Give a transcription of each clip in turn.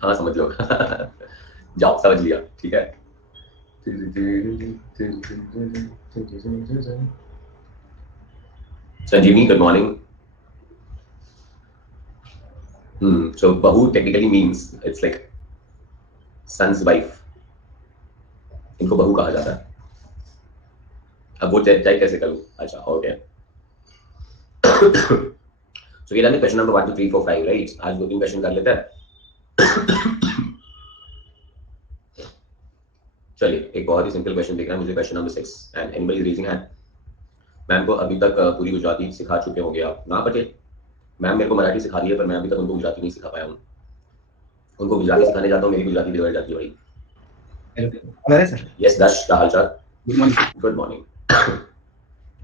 हाँ समझ लो। जाओ समझ लिया, ठीक है। Sanjivani, good morning. So bahu technically means it's like son's wife. इनको बहू कहा जाता है। अब वो चाहे कैसे करूं। अच्छा ओके। So ये था क्वेश्चन नंबर 1 2 3 4 5 राइट। आज 2-3 क्वेश्चन कर लेते हैं। चलिए एक बहुत ही सिंपल क्वेश्चन दिख रहा है मुझे, question number 6 and anybody raising hand. Ma'am को अभी तक पूरी गुजराती सिखा चुके होंगे आप ना पटेल। मैम मेरे को मराठी सिखा रही है पर मैं अभी तक उनको गुजराती नहीं सिखा पाया हूँ। उनको गुजराती सिखाने जाता हूँ, मेरी गुजराती बिगड़ जाती है भाई। Hello sir. यस दश, क्या हाल चाल? Good morning. Good morning.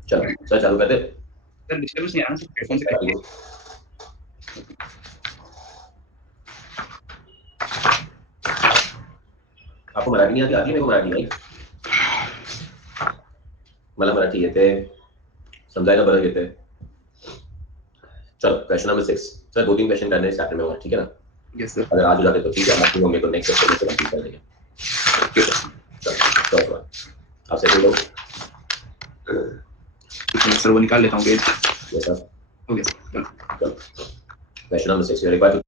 चलो सर चालू करते। सर डिस्टर्बेंस नहीं आ रहा सर, हेडफोन से कनेक्ट है। आपको मराठी नहीं आती? मेरे को मराठी भाई, मला मराठी येते, समझाएगा बरं येते। चलो क्वेश्चन नंबर 6 सर 2-3 क्वेश्चन करने इस चैप्टर में और, ठीक है ना? Yes sir. अगर आज हो जाते तो ठीक है, बाकी होंगे तो नेक्स्ट क्वेश्चन से कंप्लीट कर लेंगे। चलो आप सेकंड लो। सर वो निकाल लेता हूँ page. Yes sir. Okay sir. चलो क्वेश्चन नंबर 6 एक बार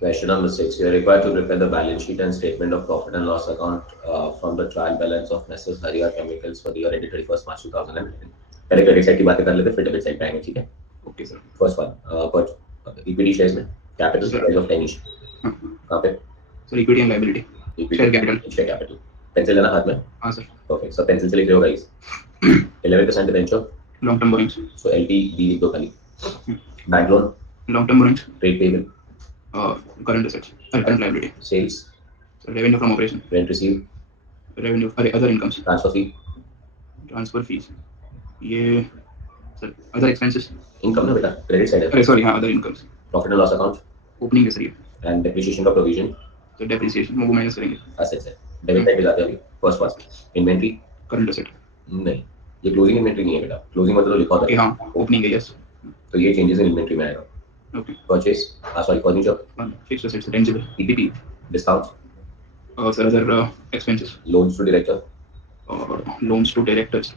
Question number 6. You are required to prepare the balance sheet and statement of profit and loss account from the trial balance of Messrs Hariya Chemicals for the year ended 31st March 2011. पहले credit side की बातें कर लेते, फिर debit side पे आएंगे, ठीक है? Okay sir. First one equity shares में कैपिटल प्राइस ऑफ 10 ईच कहां पे? Sir equity and liability, share capital. Share capital. Pencil लेना हाथ में? हाँ सर। परफेक्ट। सब पेंसिल से लिख रहे हो guys? 11% debenture, long term borrowings. So LTV लिख दो खाली। Bank loan, long term borrowings. Trade payable, current assets, current liability. Sales, revenue from operation, rent receive, revenue other incomes, transfer fee, transfer fees. ये sir other expenses. Income ना बेटा, credit side है। अरे sorry, हाँ other incomes. Profit and loss account, opening है sir ये। And depreciation का provision, तो डेप्रिसिएशन वो माइनस करेंगे। एसेट्स है। डेबिट साइड पे जाते हैं अभी। First pass inventory, current asset. नहीं ये क्लोजिंग इन्वेंट्री नहीं है बेटा, क्लोजिंग मतलब लिखा होता ओके है। हाँ, ओपनिंग है यस। तो ये चेंजेस इन इन्वेंट्री में आएगा। Okay. Purchase, sorry furniture, fixed assets, tangible, PPP. Discount, sir other expenses, loans to director, loans to directors,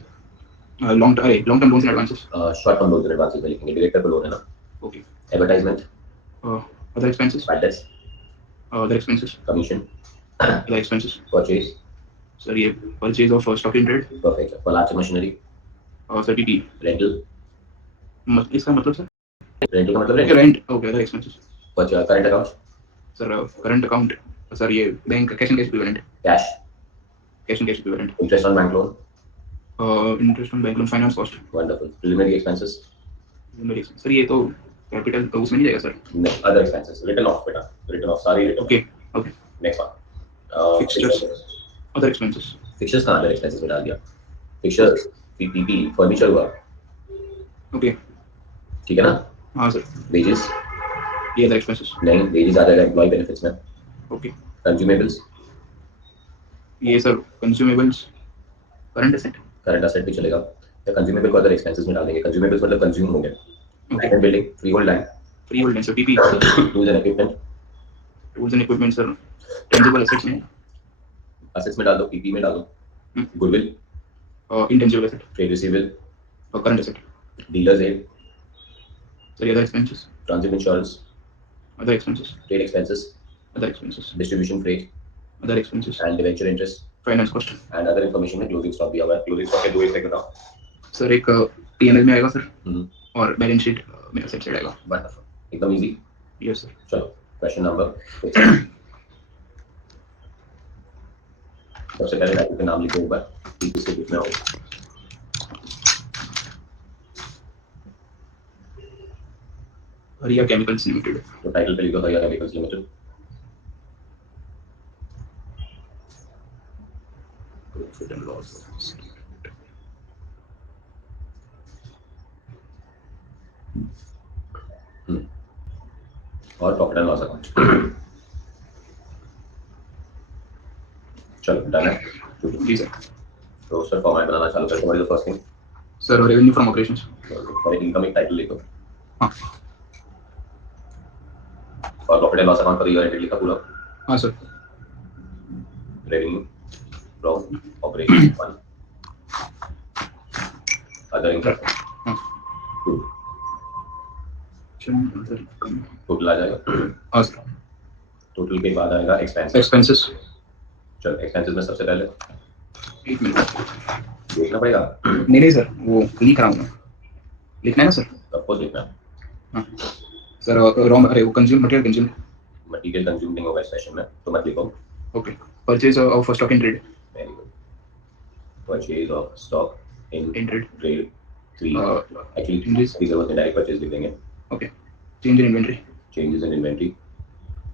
long term loans and advances. Short term loans and advances में लिखेंगे, director को loan है ना। Okay. Advertisement, other expenses, bad debts, other expenses, commission, other expenses. Purchase, sir ये purchase of stock in trade. Perfect. Plant machinery, sir PP. Rental, इसका मतलब sir rental का मतलब rent. Okay, other expenses. Current account, sir current account. Sir ये bank cash and cash equivalent, cash, cash and cash equivalent. Interest on bank loan, interest on bank loan, finance cost. Wonderful. Preliminary expenses, sir ये तो capital तो उसमें नहीं जाएगा sir. नहीं other expenses, written off बेटा, written off sorry written. Okay okay. Next one fixtures, other expenses. Fixtures कहां अंदर एक्सपेंसेस में डाल दिया? फिक्सर्स पीपीपी फर्नीचर हुआ, ओके ठीक है ना? हाँ सर। वेजेस, ये अदर एक्सपेंसेस। नहीं वेजेस आ जाएगा एम्प्लॉय बेनिफिट्स में। ओके। कंज्यूमेबल्स, ये sir consumables, current asset. Current asset भी चलेगा, या कंज्यूमेबल को अदर एक्सपेंसेस में डाल देंगे। कंज्यूमेबल्स मतलब कंज्यूम हो गया। Okay. Land building, freehold land, freehold land, sir PP. Tools and equipment, tools and equipment sir, tangible assets में, असेट्स में डाल दो, पीपी में डालो, goodwill, intangible asset trade receivable, और current asset dealers aid, sir, other expenses, transit insurance, other expenses, trade expenses, other expenses, distribution freight other expenses, and debenture interest finance cost. And other information में closing stock दिया हुआ है। Closing stock के दो एक बताओ। Sir एक PNL में आएगा सर, हम्म, और बैलेंस शीट में एसेट साइड आएगा। वंडरफुल, एकदम इजी। Yes sir. चलो क्वेश्चन नंबर, सबसे पहले टाइटल का नाम लिखो ऊपर, किसके कितना होगा। हरिया केमिकल्स लिमिटेड। तो टाइटल पे लिखो हरिया chemicals limited. Profit and loss. और प्रॉफिट एंड लॉस अकाउंट। चलो डन है। जी सर। तो सर फॉर्मेट बनाना चालू करते हैं। First thing sir, revenue from operations. पहले इनकम एक टाइटल लिखो, हाँ और profit and loss account for year ended लिखा पूरा। हाँ sir. Revenue from operation 1, other income हाँ 2, टोटल आ जाएगा। हाँ सर। टोटल के बाद आएगा एक्सपेंस। एक्सपेंसेस। चलो एक्सपेंसेस में सबसे पहले एक मिनट। देखना पड़ेगा। नहीं सर, वो लिख रहा हूँ मैं। लिखना है ना सर? सबको देखना। हाँ सर, रॉ अरे वो consume material consume. Material consume नहीं होगा इस सेशन में, तो मत लिखो। Okay. Purchase of stock in trade. Very good. Purchase of stock in in trade. Trade 3, actually changes. की जरूरत है, डायरेक्ट परचेज लिख देंगे। Okay. Change in inventory. Changes in inventory,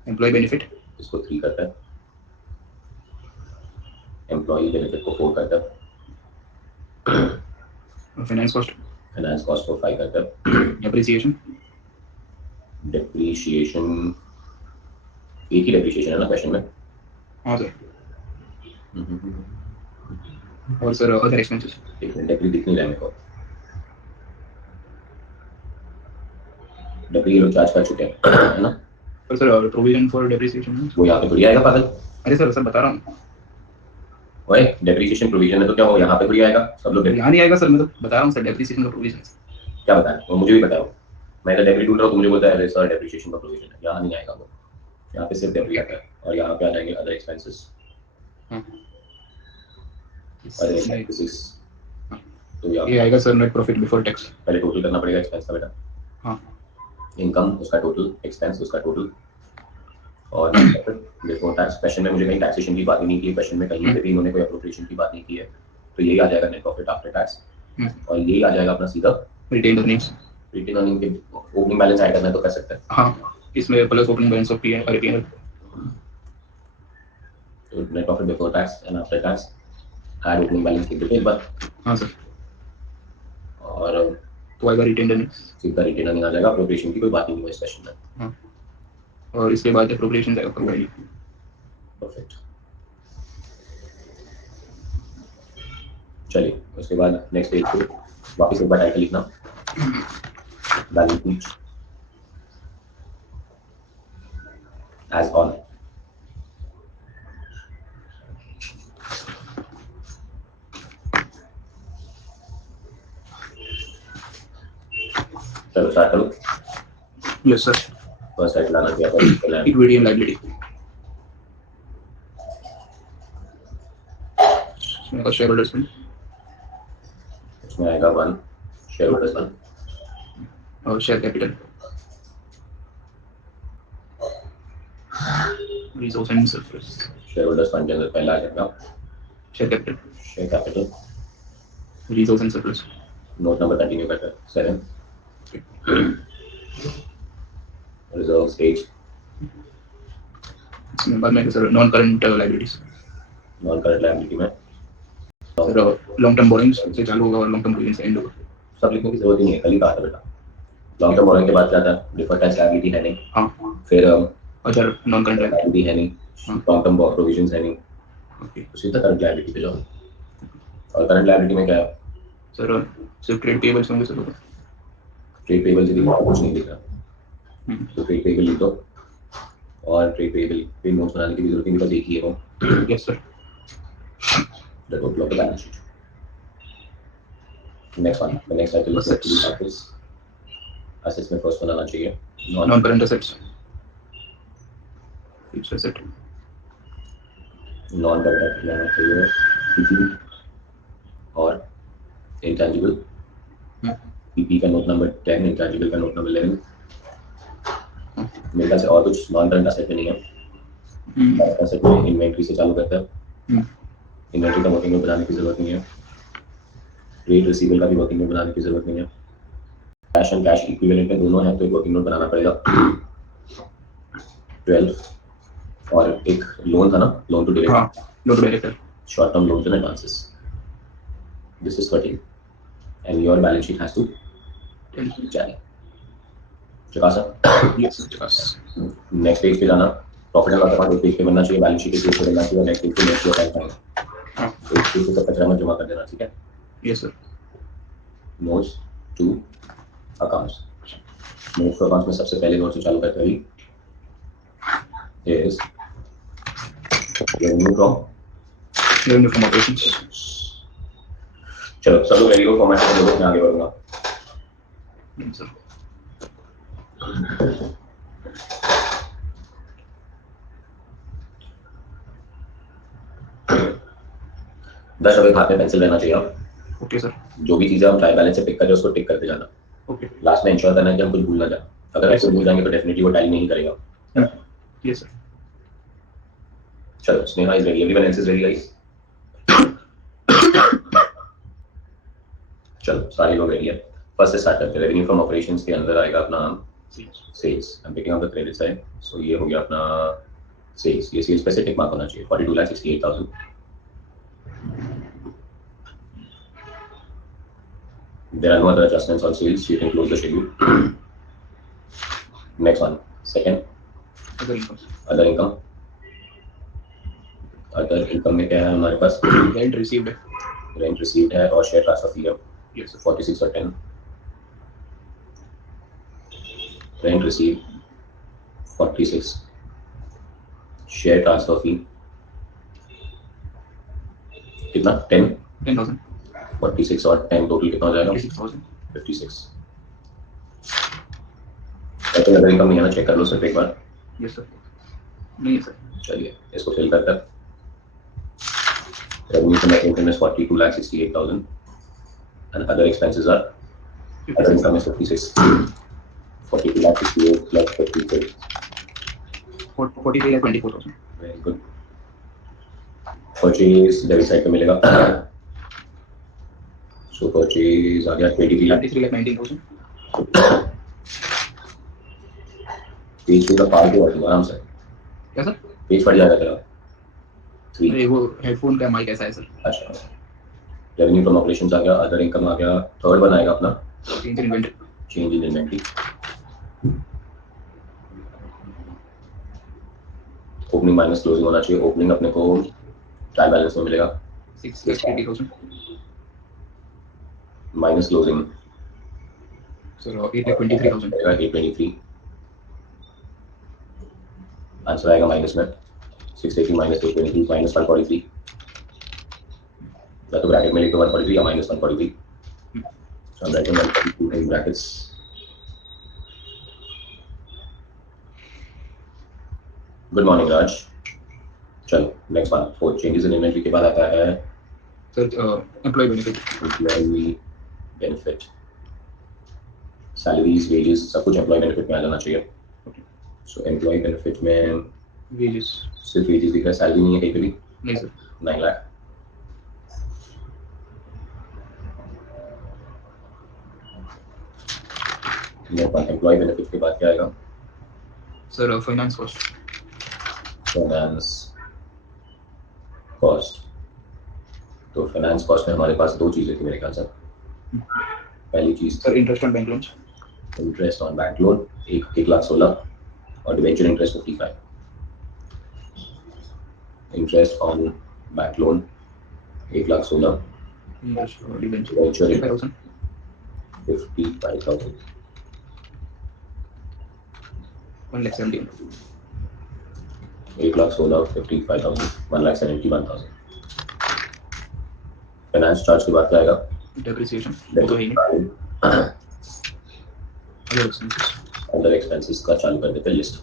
employee benefit. इसको 3 करता है। एम्प्लॉई बेनिफिट को 4 करता है। Finance cost. फाइनेंस कॉस्ट को 5 करता है। डेप्रिसिएशन। डेप्रीशिएशन, एक ही डेप्रीशिएशन है ना क्वेश्चन में। हाँ सर। और सर अदर एक्सपेंसेस। एक मिनट, डेप्री दिख नहीं रहा है मेरे को। डेप्री ये लोग चार्ज कर चुके हैं है ना। पर सर प्रोविजन फॉर डेप्रिसिएशन। वो यहाँ पे थोड़ी आएगा पागल। अरे सर बता रहा हूँ। ओए डेप्रीशिएशन प्रोविजन है तो क्या वो यहाँ पे थोड़ी आएगा। सब लोग यहाँ नहीं आएगा सर, मैं तो बता रहा हूँ सर, डेप्रिसिएशन का प्रोविजन। क्या बताएं, वो मुझे भी बताओ। मैं तो डेप्री ढूंढ रहा हूँ, मुझे बोलता है अरे सर डेप्रीशिएशन का प्रोविजन है, यहाँ नहीं आएगा वो। यहाँ पे सिर्फ डेप्री आता है, और यहाँ पे आ जाएंगे अदर एक्सपेंसेस। अदर एक्सपेंसेस तो ये आएगा sir net profit before tax. पहले टोटल करना पड़ेगा एक्सपेंस का बेटा। हाँ। इनकम उसका टोटल, एक्सपेंस उसका टोटल, और बिफोर टैक्स। क्वेश्चन में मुझे कहीं टैक्सेशन की बात ही नहीं की, क्वेश्चन में कहीं पे भी इन्होंने कोई अप्रोप्रिएशन की बात नहीं की है, तो यही आ जाएगा नेट प्रॉफिट आफ्टर टैक्स। और यही आ जाएगा अपना सीधा रिटेन अर्निंग्स। रिटेन अर्निंग के ओपनिंग बैलेंस ऐड करना है तो कर सकते हैं। हाँ, इसमें plus opening balance of PNL. तो net profit before tax and after tax add opening balance की डिटेल पर। हाँ सर। और तो आएगा रिटेन अर्निंग्स। सीधा रिटेन अर्निंग आ जाएगा, अप्रोप्रिएशन की कोई बात ही नहीं है इस क्वेश्चन में। हाँ, और इसके बाद अप्रोप्रिएशन आएगा कंबाइंड। परफेक्ट। चलिए उसके बाद नेक्स्ट पेज पे वापस एक बार टाइटल लिखना, बैलेंस शीट एज ऑन। चलो स्टार्ट करो। Yes sir. फर्स्ट टाइटल आना चाहिए इक्विटी एंड लायबिलिटी। इसमें का शेयर होल्डर्स फंड। इसमें आएगा 1 शेयर होल्डर्स फंड, और share capital. Resource and surplus. Share holders fund के अंदर पहला आ जाएगा share capital. Share capital. Resource and surplus. Note number continue करते हैं 7। Reserve stage. इसमें बाद में sir non current liabilities. Non current liability में सर लॉन्ग टर्म बोरिंग्स से चालू होगा और लॉन्ग टर्म प्रोविजन से एंड होगा। सब लिखने की जरूरत ही नहीं है, कल ही कहा था बेटा। लॉन्ग टर्म बोरिंग के बाद क्या था, डिफर्ड टैक्स लायबिलिटी है नहीं। हाँ। फिर अदर नॉन करंट लायबिलिटी है नहीं, लॉन्ग टर्म प्रोविजंस है नहीं। ओके। तो सीधा करंट लायबिलिटी पे जाओ। और करंट लायबिलिटी में क्या है सर, सिर्फ ट्रेड पेबल्स होंगे सर। ट्रेड पेबल से कुछ नहीं दिख रहा, तो ट्रेड पेबल लिख दो। और ट्रेड पेबल पे नोट्स बनाने की भी जरूरत नहीं, बिकॉज एक ही है वो Yes, sir. The total of the balance sheet. Next one, the next title is Assets. Assets. Assets में फर्स्ट वन आना चाहिए non Non-current assets. Fixed asset. Non current में आना चाहिए पीपी और इंटेंजिबल. पीपी का नोट नंबर 10, इंटेंजिबल का note number 11. मेरे ख्याल से और कुछ नॉन करंट एसेट में नहीं है. करंट एसेट में इन्वेंट्री से चालू करते हैं. इन्वेंट्री का वर्किंग नोट बनाने की जरूरत नहीं है. ट्रेड रिसीवेबल का भी वर्किंग नोट बनाने की जरूरत नहीं है. कैश एंड कैश इक्विवेलेंट में दोनों है तो एक वर्किंग नोट बनाना पड़ेगा. 12 और एक लोन था ना, लोन टू डायरेक्टर. हाँ, loan to director. Short term loans and advances. This is 13, and your balance sheet has to tally. चुका sir. Yes, sir. Next page पे जाना. प्रॉफिट एंड लॉस अकाउंट एक पेज पे बनना चाहिए, बैलेंस शीट एक page पे बनना चाहिए, नेक्स्ट पेज पे नेक्स्ट ईयर टाइम फाइनल हाँ. एक पेज पे सब कचरा मत जमा कर देना, ठीक है. Yes, sir. Notes to accounts. Notes to accounts में सबसे पहले नोट से चालू करते हैं. Is revenue from. Revenue from operations. चलो सब लोग रेडी हो, फॉर्मेट में मैं आगे बढ़ूंगा. Yes, sir. दस अगर हाथ में पेंसिल रहना चाहिए. आप Okay, sir. जो भी चीजें हम ट्राई बैलेंस से पिक कर रहे हैं उसको टिक करते जाना. Okay. लास्ट में इंश्योर करना है कि हम कुछ भूल ना जाए. अगर ऐसे भूल जाएंगे तो डेफिनेटली वो टैली नहीं करेगा. Yes, sir. चलो Sneha is ready, everyone else is ready guys. चलो सारे लोग रेडी है. फर्स्ट से स्टार्ट करते हैं. रेवेन्यू फ्रॉम ऑपरेशंस के अंदर आएगा अपना sales. I am picking up the credit side. So ये हो गया अपना सेल्स. ये सेल्स पे से टिक मार्क होना चाहिए 42,68,000. There are no other adjustments on sales. You can close the schedule. Next one, second, Other incomes. other income. Other income में क्या है हमारे पास? Rent received. Rent received है और share transfer fee है. Yes, sir. 46 और 10. Rent received 46. Share transfer fee कितना? 10. 10,000. 46 और 10 टोटल कितना हो जाएगा? 56,000. 56. तो अगर इनकम नहीं है ना, चेक कर लो सिर्फ एक बार. Yes, sir. नहीं है, sir. चलिए इसको फिल करते हैं. Revenue from net income is 42,68,000 and other expenses are other income is 56. 42,68,000 plus 56. 43 या 24,000. Very good. Purchase debit side पे मिलेगा. So purchase आ गया 23 लाख. 23 लाख 19,000. पेज का पार के वर्किंग आराम से. क्या सर? पेज फट जाएगा तेरा. 3. अरे वो हेडफोन का माइक ऐसा है सर. अच्छा. रेवेन्यू फ्रॉम ऑपरेशंस आ गया, अदर इनकम आ गया. थर्ड वन आएगा अपना change in inventory. Change in inventory. Opening minus closing होना चाहिए. ओपनिंग अपने को ट्रायल बैलेंस में मिलेगा 6,80,000. Minus closing sir 8,23,000. 823. आंसर आएगा माइनस में 680 माइनस 823 माइनस 143. या तो ब्रैकेट में लिख दो 143 या minus 143. So I'm writing 142 in brackets. Good morning Raj. चलो next one. Four changes in inventory के बाद आता है sir employee benefit. Employee benefit. Salaries wages सब कुछ एम्प्लॉय बेनिफिट में आ जाना चाहिए. सो एम्प्लॉय बेनिफिट में वेजेस. सिर्फ वेजेस दिख रहा है, सैलरी नहीं है कहीं पे भी. नहीं सर. 9 लाख. एम्प्लॉय बेनिफिट के बाद क्या आएगा? Sir finance cost. Finance cost. तो फाइनेंस कॉस्ट में हमारे पास दो चीजें थी मेरे ख्याल से. पहली चीज sir interest on bank loans. Interest on bank loan 1,16,000 और debenture interest 55. Interest on bank loan 1,16,000. Debenture debenture 55,000. 55,000. 1,70,000. 8,16,55,000, 1,71,000. Finance charge के बाद क्या आएगा? डेप्रिसिएशन वो तो है ही नहीं. अदर एक्सपेंसेस का चालू कर देते हैं list.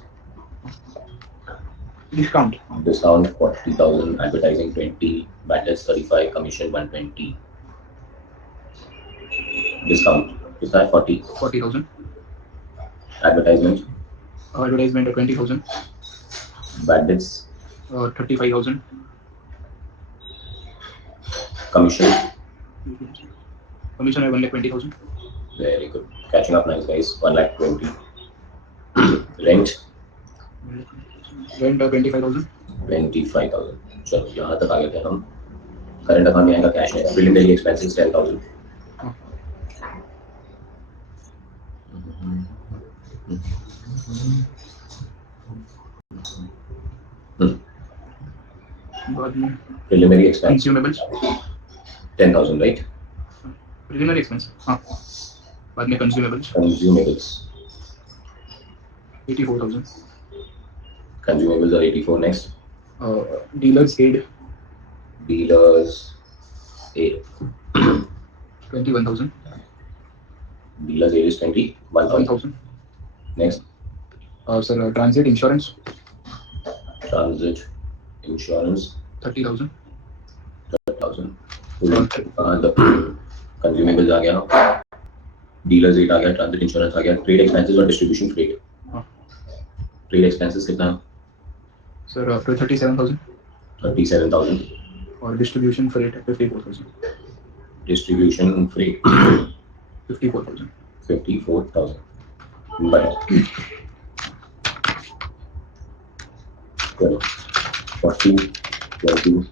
Discount 40,000, advertising 20, batters 35, commission 120. Discount कितना है? 40,000. Advertisement 20,000. Bad debts 35,000. Commission Commission है 1,20,000. Very good, catching up nice guys. 1,20,000. Rent 25,000. 25,000. चलो यहाँ तक आ गए थे हम. करंट अकाउंट में आएगा कैश है. Preliminary expenses 10,000. बाद में preliminary expense consumables 10,000 right. Preliminary expense हाँ. बाद में कंज्यूमेबल्स कंज्यूमेबल्स 84,000. कंज्यूमेबल्स और 84. Next dealers aid dealers a 21,000. Dealers a is 21,000. 1,000. Next sir transit insurance transit insurance 30,000. 30,000. Consumables आ गया, डीलर्स रेट आ गया, ट्रांजिट इंश्योरेंस आ गया. ट्रेड एक्सपेंसेस और डिस्ट्रीब्यूशन फ्रेट. ट्रेड एक्सपेंसेस कितना है? सर 37,000. 37,000. और डिस्ट्रीब्यूशन फ्रेट 54,000. Distribution freight 54,000. 54,000. बराबर. चलो 40, 20,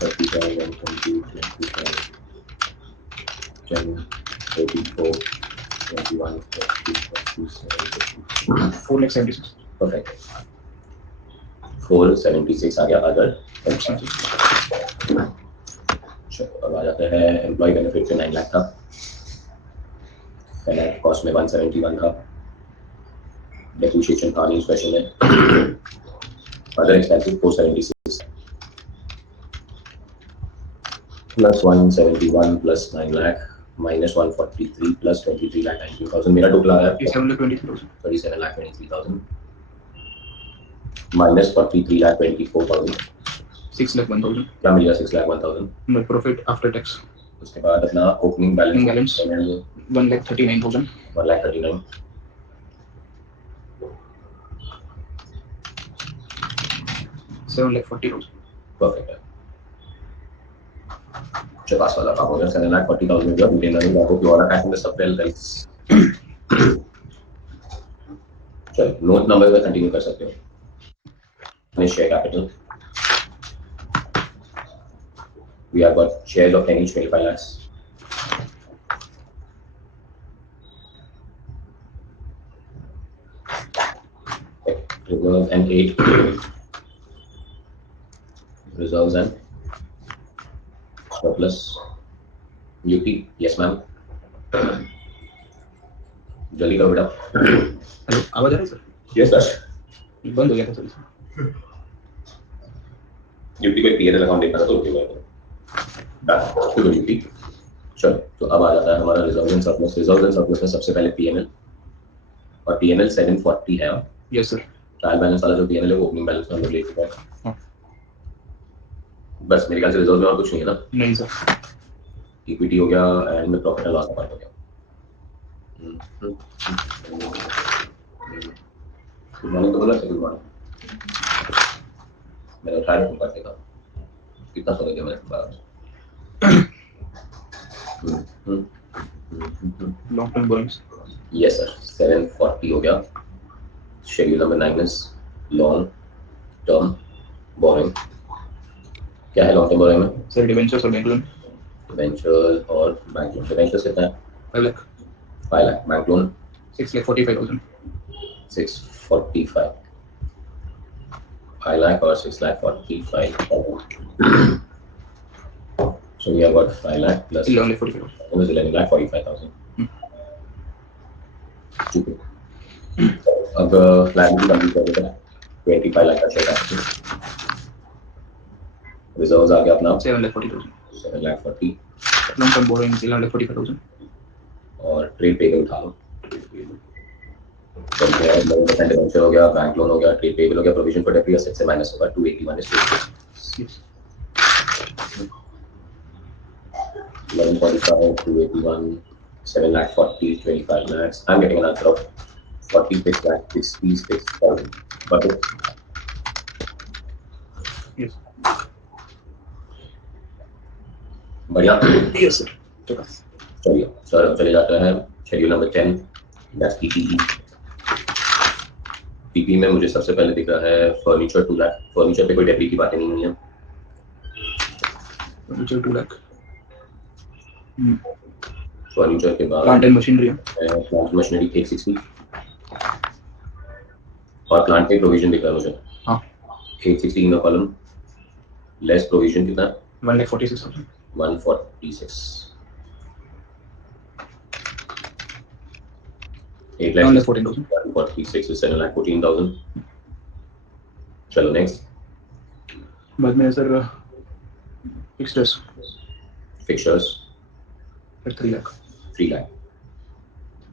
35, 20, 25, 10, 84, 21, 40, 47, 4,76,000. परफेक्ट. 476 आ गया अदर. चलो अब आ जाते हैं एम्प्लॉय बेनिफिट पे. 9 लाख था. फाइनेंस कॉस्ट में 171 था. डेप्रिसिएशन था नहीं स्पेशल में. Other expenses 476 plus 171 plus 9 lakh minus 143 plus 23,19,000. मेरा टोटल आया 37,23,000. 37,23,000 माइनस 43,24,000. 6,01,000. क्या मिल गया? 6,01,000. नेट प्रॉफिट आफ्टर टैक्स उसके बाद अपना ओपनिंग बैलेंस 1,39,000. 1,39,000. 7,40,000. परफेक्ट है. पास वाला काम हो गया. 7,40,000 जो रिटेन अर्निंग आपको प्योर कैश में सब वेल गाइस. चलो नोट नंबर में कंटिन्यू कर सकते हो. Share capital we have got shares of 10 each 25 lakhs. Reserves and 8 reserves and surplus. UP yes ma'am. जल्दी करो बेटा. हेलो आवाज आ रहा है सर? Yes sir. बंद हो गया था सर. यूपी को पीएनएल अकाउंट देखना था तो रुके हुए थे. डन. यूपी. चलो तो अब आ जाता है हमारा reserve and surplus. Reserve and surplus में सबसे पहले पीएनएल और पीएनएल 740 है. Yes sir. ट्रायल बैलेंस वाला जो पीएनएल है वो ओपनिंग बैलेंस में हम लोग ले चुके हैं. हाँ. बस मेरे ख्याल से रिजर्व में और कुछ नहीं है ना. नहीं सर. इक्विटी हो गया एंड में प्रॉफिट एंड लॉस अकाउंट हो गया. मैंने तो बोला गुड मॉर्निंग. मैंने ट्राई कर देगा कितना सो गया मैंने बात. Long term borrowings. Yes sir. 740 हो गया. Schedule number 9 is long term borrowing. क्या है लॉन्ग टर्म बोरिंग में? सर डिबेंचर्स और बैंक लोन. डिबेंचर और बैंक लोन. डिबेंचर्स कितना है? 5 lakh. 5 lakh. Bank loan 6,45,000. 645. 5 lakh or 6,45,000. So we have got 5 lakh plus 11,45,000. it was 11,45,000. ठीक है. अब प्लान भी कंप्लीट कर देते हैं. 25 लाख का शेयर कैपिटल। रिजर्व्स आ गया अपना 7,40,000. 7,40,000 Long term borrowing 11,45,000. और ट्रेड पेबल उठा लो। 11% डिवेंचर हो गया, बैंक लोन हो गया, ट्रेड पेबल हो गया, प्रोविजन फॉर डेप्री एसेट से माइनस होगा 281 is 1145, 281, 7 lakh 40, 25 lakhs. I'm getting an answer of 46 lakh 66,000. But Yes. बढ़िया। Yes, sir. चलिए सर, चले जाते हैं schedule number 10, that's PPE. PP में मुझे सबसे पहले दिख रहा है फर्नीचर 2 लाख। फर्नीचर पे कोई डेप्री की बातें नहीं हुई हैं। Furniture 2 lakh. फर्नीचर के बाद Plant and machinery. Plant machinery 860 और प्लांट पे प्रोविजन दिख रहा है मुझे। हाँ. 860 इन कॉलम, लेस प्रोविजन कितना? 1,46,000. 146। 1,14,000. 146 is 7,14,000। चलो नेक्स्ट। बाद में sir fixtures fixtures at 3 lakh. 3 lakh.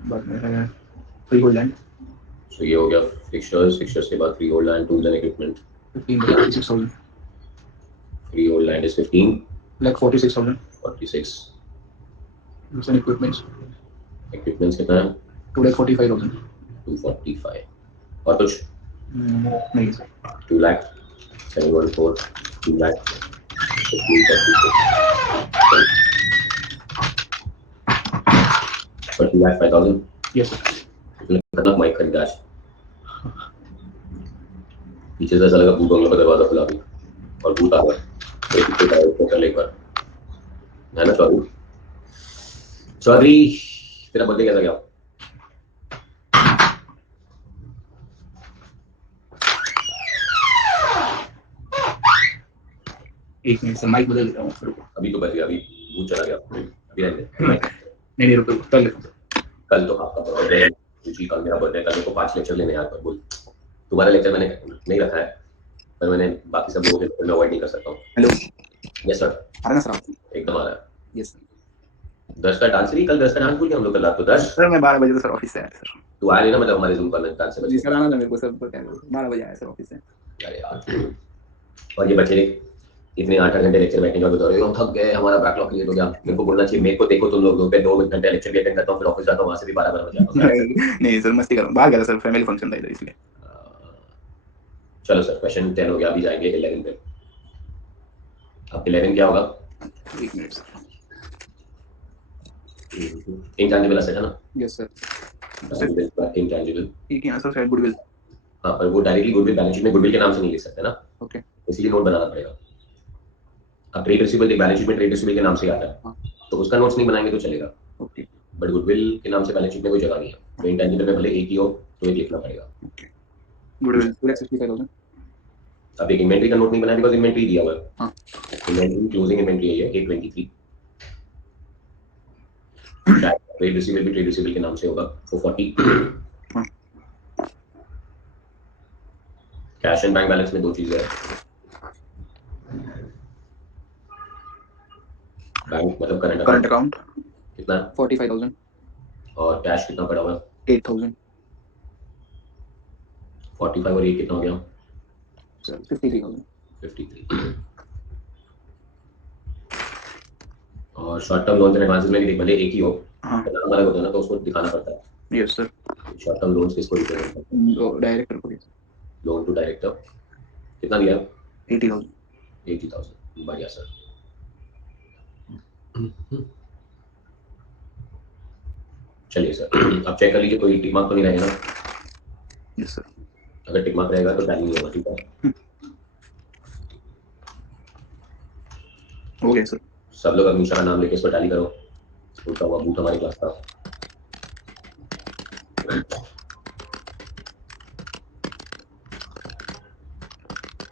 बाद में है freehold land सो ये हो गया फिक्चर्स। फिक्चर्स के बाद free hold land, tools and equipment. 15,46,000. Free hold land is 15 1,46,000. 46। Tools and equipments equipments कितना है? 2,45,000. 245। और कुछ? नहीं sir. 2 lakh 714, 2 lakh 5,000। Yes sir. खतरनाक माइक खरीदा आज। पीछे से ऐसा लगा भूत बंगलों का दरवाजा खुला भी और भूत आ गया। कर ले एक बार, है ना चौधरी? चौधरी तेरा बर्थडे कैसा गया? एक मिनट से माइक बदल देता हूँ. अभी तो बच गया, अभी भूत चला गया। अभी रहने नहीं रुको कल लेता हूँ. कल तो आपका बर्थडे है जी, कल मेरा बर्थडे। कल को 5 लेक्चर लेने यार पर बोल। तुम्हारा लेक्चर मैंने नहीं रखा है, पर मैंने बाकी सब लोगों के लेक्चर में अवॉइड नहीं कर सकता हूँ। हेलो. Yes sir. आ रहा है सर? एकदम आ रहा है। Yes sir. 10 का डांस नहीं, कल 10 का डांस भूल गए हम लोग कल रात को। 10 सर मैं 12 बजे तो सर ऑफिस से आया सर. तू आया नहीं ना, मतलब हमारे जूम कॉल में डांस से जी बचे। सर आना था मेरे को सर, 12 बजे आया सर ऑफिस से. अरे यार, और ये बच्चे इतने 8 घंटे लेक्चर बैठने का बता रहे हो, थक गए, हमारा बैकलॉग क्लियर हो गया। मेरे को बोलना चाहिए, मेरे को देखो तुम लोग पे 2 घंटे लेक्चर भी अटेंड करता हूँ, फिर ऑफिस जाता हूँ, वहां से भी 12 बजे जाता हूँ। नहीं सर मस्ती कर रहा हूँ, बाहर गया सर, फैमिली फंक्शन था इधर इसलिए. चलो सर, क्वेश्चन 10 हो गया, अभी जाएंगे 11 पे। अब 11 क्या होगा? एक मिनट सर. इंटैंजिबल एसेट है ना? Yes sir. इंटैंजिबल ठीक है सर, शायद गुडविल. हाँ, पर वो डायरेक्टली गुडविल बैलेंस शीट में गुडविल के नाम से नहीं लिख सकते ना, ओके. इसीलिए नोट बनाना पड़ेगा। अब ट्रेड रिसीवेबल एक बैलेंस शीट में ट्रेड रिसीवेबल के नाम से आता है, तो उसका नोट्स नहीं बनाएंगे तो चलेगा। ओके. बट गुडविल के नाम से बैलेंस शीट में कोई जगह नहीं है, तो इंटैंजिबल में भले एक ही हो तो एक लिखना पड़ेगा। ओके. गुडविल 2,65,000. अब एक इन्वेंटरी का नोट नहीं बनाया बिकॉज़ इन्वेंटरी दिया हुआ है। हाँ. इन्वेंटरी क्लोजिंग इन्वेंटरी है 823। ट्रेड रिसीवेबल भी ट्रेड रिसीवेबल के नाम से होगा 440। कैश एंड बैंक बैलेंस में दो चीजें हैं। बैंक मतलब करंट अकाउंट कितना? 45,000. और कैश कितना पड़ा हुआ है? 8,000. 45 और 8 कितना हो गया? सर 53,000. 53। और short term loans and advances में भी देख, भले एक ही हो, हाँ. नाम अलग होता है ना, तो उसको दिखाना पड़ता है। Yes sir. Short term loans किसको रिप्रेजेंट करते हैं? डायरेक्टर को. लोन टू डायरेक्टर कितना दिया? 80,000. 80,000। बढ़िया सर। चलिए सर, अब चेक कर लीजिए कोई टिक मार्क तो नहीं रहेगा ना? Yes sir. अगर टिक मार्क रहेगा तो टैली नहीं होगा, ठीक है? हो गया सर. सब लोग अग्निशा का नाम लेके इसको टैली करो। उल्टा हुआ बूथ हमारी क्लास का।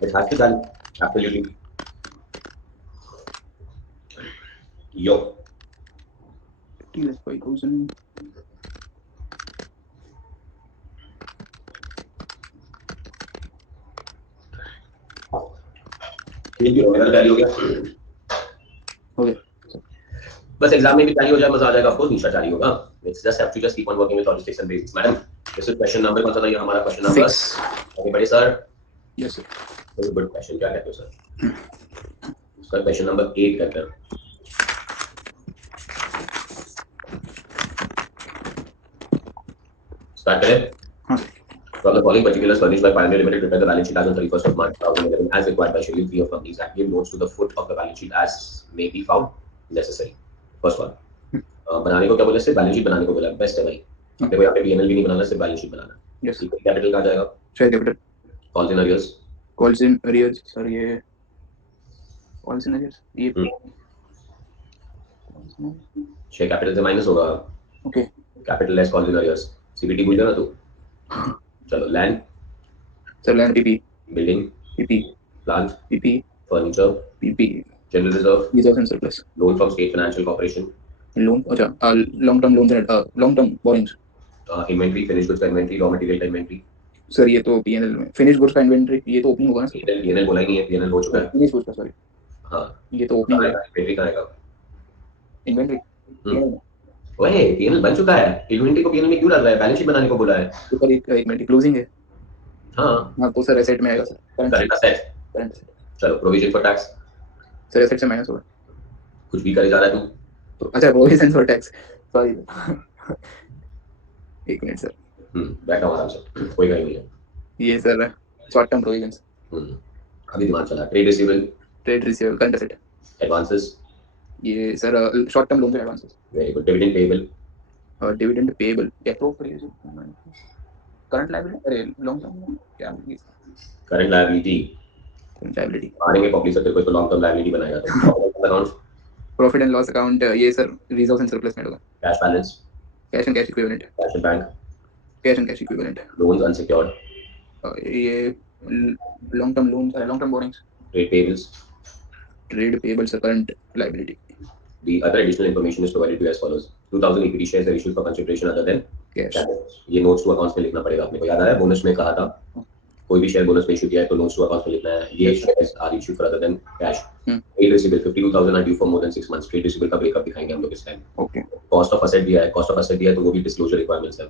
It has to done. Absolutely. Yo. 5,000. ठीक है, मेरा टैली हो गया। हो गया बस एग्जाम में भी टैली हो जाए, मजा आ जाएगा। ऑफ कोर्स निशा टैली होगा। It's just have to just keep on working with logistics and basics. Madam, this is question number, कौन सा था ये हमारा question number 6। Everybody sir? Yes sir. Very good question. क्या कहते हो सर? इसका क्वेश्चन नंबर 8 कहते हैं। स्टार्ट करें? हाँ From the following particulars furnished by Pioneer Limited, prepare the balance sheet as on 31st of March 2011 as required by Schedule 3 of Companies Act. Give notes to the foot of the balance sheet as may be found necessary. First one. बनाने को क्या बोला? सिर्फ balance sheet बनाने को बोला। Best है भाई। अपने को यहाँ पे पीएनएल भी नहीं बनाना, सिर्फ बैलेंस शीट बनाना। यस। कैपिटल कहाँ जाएगा? Share capital. Calls in arrears. Calls in arrears sir, ये कॉल्स इन अरियर्स ये शेयर कैपिटल से माइनस होगा। Okay. Capital less calls in arrears. CBT भूल जाना तू। चलो land sir, land PP, building PP, plant PP, furniture PP, general reserve reserve and surplus, loan from state financial corporation loan, अच्छा long term loans and long term borings. Inventory finish goods का inventory raw material का inventory. Sir ये तो PNL में finish goods का inventory, ये तो opening होगा ना सर? पीएनएल बोला ही नहीं है, पीएनएल हो चुका है। फिनिश गुड्स का सॉरी, हाँ ये तो ओपनिंग है। इन्वेंट्री कहाँ आएगा? इन्वेंटरी ओए पीएनएल बन चुका है, इन्वेंट्री को पीएनएल में क्यों डाल रहा है? बैलेंस शीट बनाने को बोला है। ऊपर एक मिनट क्लोजिंग है। हाँ तो सर एसेट में आएगा sir, current asset. Current asset. चलो provision for tax. Sir asset से माइनस होगा कुछ भी करे जा रहा है तू। तो, अच्छा प्रोविजन फॉर टैक्स, सॉरी एक मिनट सर। बैठा आराम से, कोई कहीं नहीं है। ये सर शॉर्ट टर्म प्रोविजंस। अभी दिमाग चला। Trade receivable, trade receivable, current asset. Advances, ये sir short term loans and advances. Very good. Dividend payable और dividend payable, appropriation, current liability, अरे लॉन्ग टर्म क्या है? Current liability. करंट लायबिलिटी मारेंगे public sector को, इसको लॉन्ग टर्म लायबिलिटी बनाएगा तो account. Profit and loss account, ये सर रिजर्व्स एंड सरप्लस में होगा। Cash balance, cash and cash equivalent, cash in bank, cash and cash equivalent. Loans unsecured, ये long term loans, long term borrowings. Trade payables. Trade payables, current liability. The other additional information is provided to you as follows. 2000 equity shares are issued for consideration other than cash. ये notes to accounts में लिखना पड़ेगा अपने को। याद आया bonus में कहा था कोई भी शेयर बोनस में इशू किया है तो नोट्स टू अकाउंट्स में लिखना है। ये shares are issued for other than cash. Trade receivable 52000 are due for more than 6 months. Trade receivable का ब्रेकअप दिखाएंगे हम लोग इस time. Okay. Cost of asset दिया है, कॉस्ट ऑफ असेट दिया है तो वो भी डिस्क्लोजर रिक्वायरमेंट्स है।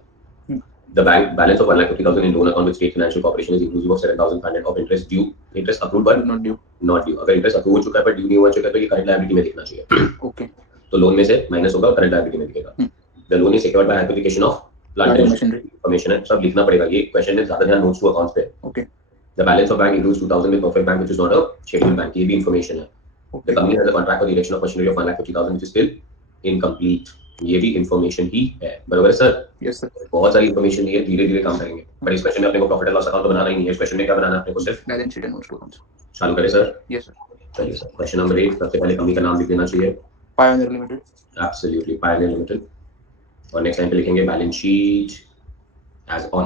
The bank balance of 1,50,000 in loan account with state financial corporation is inclusive of 7,500 of interest due, interest accrued but not due, not due. अगर interest अक्रूव हो चुका है पर ड्यू नहीं हुआ चुका है तो ये करंट लायबिलिटी में दिखना चाहिए। ओके। तो लोन में से माइनस होगा और करंट लायबिलिटी में दिखेगा। The loan is secured by hypothecation of plant and machinery. Information है, सब लिखना पड़ेगा। ये क्वेश्चन में ज्यादा ध्यान नोट्स टू अकाउंट्स पे। Okay. The balance of bank includes 2000 with perfect bank which is not a scheduled bank। ये भी इंफॉर्मेशन है। The company has a contract for the erection of machinery of 1,50,000 which is still incomplete। ये भी information ही है। बराबर है sir? Yes sir. बहुत सारी इंफॉर्मेशन दी है, धीरे धीरे काम करेंगे। बट इस क्वेश्चन में अपने को प्रॉफिट एंड लॉस अकाउंट तो बनाना ही नहीं है। इस क्वेश्चन में क्या बनाना है अपने को? सिर्फ balance sheet and notes to accounts. चालू करें सर? Yes sir. चलिए सर, क्वेश्चन नंबर 8 सबसे पहले कंपनी का नाम लिख देना चाहिए। Pioneer Limited. Absolutely, Pioneer Limited. और नेक्स्ट टाइम पे लिखेंगे balance sheet as on.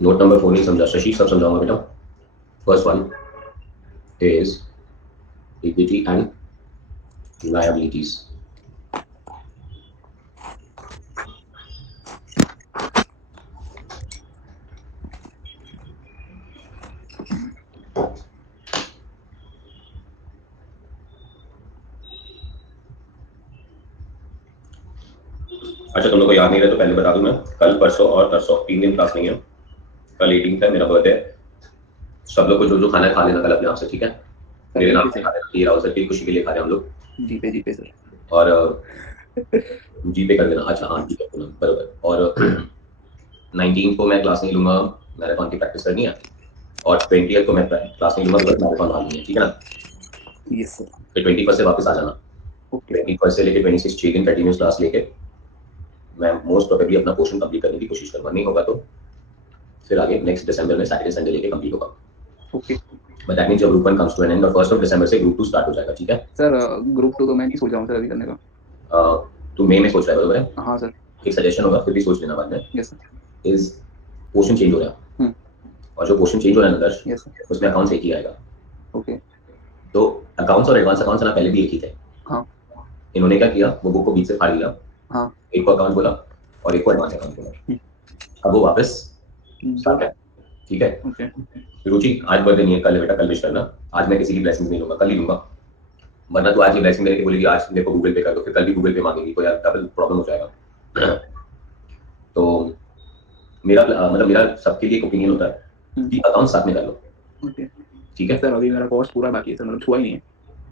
Note number 4 नहीं समझा शशि, सब समझाऊंगा बेटा। First one is equity and liabilities. अच्छा तुम लोग को याद नहीं रहे तो पहले बता दूं मैं, कल परसों और तरसों 3 दिन क्लास नहीं है। कल 18 है, मेरा बर्थडे है। सब लोग को जो जो खाना है खा लेना कल अपने आप से, ठीक है? मेरे नाम से खा लेना। ये राहुल सर की खुशी के लिए खा रहे हैं हम लोग। जीपे सर। और जीपे कर देना। अच्छा हाँ ठीक है बराबर। और 19 को मैं क्लास नहीं लूंगा, मैराथन की प्रैक्टिस करनी है। और 20 को मैं क्लास नहीं लूंगा, मैराथन भागनी है, ठीक है ना? Yes sir. फिर 21 से वापस आ जाना। ओके। 21 से लेके 26 6 दिन कंटिन्यूस क्लास लेके मैं मोस्ट प्रोबेबली अपना पोर्शन कंप्लीट करने की कोशिश करूंगा। नहीं होगा तो फिर आगे नेक्स्ट दिसंबर में सैटरडे संडे लेके कंप्लीट होगा। ओके। बट दैट मींस जब group 1 comes to an end और 1st ऑफ दिसंबर से ग्रुप 2 स्टार्ट हो जाएगा, ठीक है? सर ग्रुप 2 तो मैं नहीं सोच रहा हूं सर अभी करने का। तू मई में सोच रहा है बराबर है? हां सर। एक सजेशन होगा, फिर भी सोच लेना बाद में। Yes sir. Is portion change हो रहा है और जो पोर्शन चेंज हो रहा है अंदर, यस सर, उसमें अकाउंट्स एक ही आएगा। ओके। तो अकाउंट्स और एडवांस अकाउंट्स ना पहले भी एक ही थे। हाँ। इन्होंने क्या किया, वो बुक को बीच से फाड़ लिया। हाँ। एक को अकाउंट बोला और एक को एडवांस अकाउंट बोला। अब वो वापस स्टार्ट है, ठीक है। ओके रुचि आज बर्थडे नहीं है, कल है बेटा, कल विश करना। आज मैं किसी की ब्लेसिंग नहीं लूंगा, कल ही लूंगा, वरना तू आज ये ब्लेसिंग मेरे को बोलेगी आज मेरे को गूगल पे कर दो, फिर कल भी गूगल पे मांगेगी, तो यार डबल प्रॉब्लम हो जाएगा। तो मतलब मेरा सबके लिए एक ओपिनियन होता है कि अकाउंट साथ में कर लो, ओके ठीक है। सर, अभी मेरा कोर्स पूरा बाकी है सर, मतलब छुआ ही नहीं है,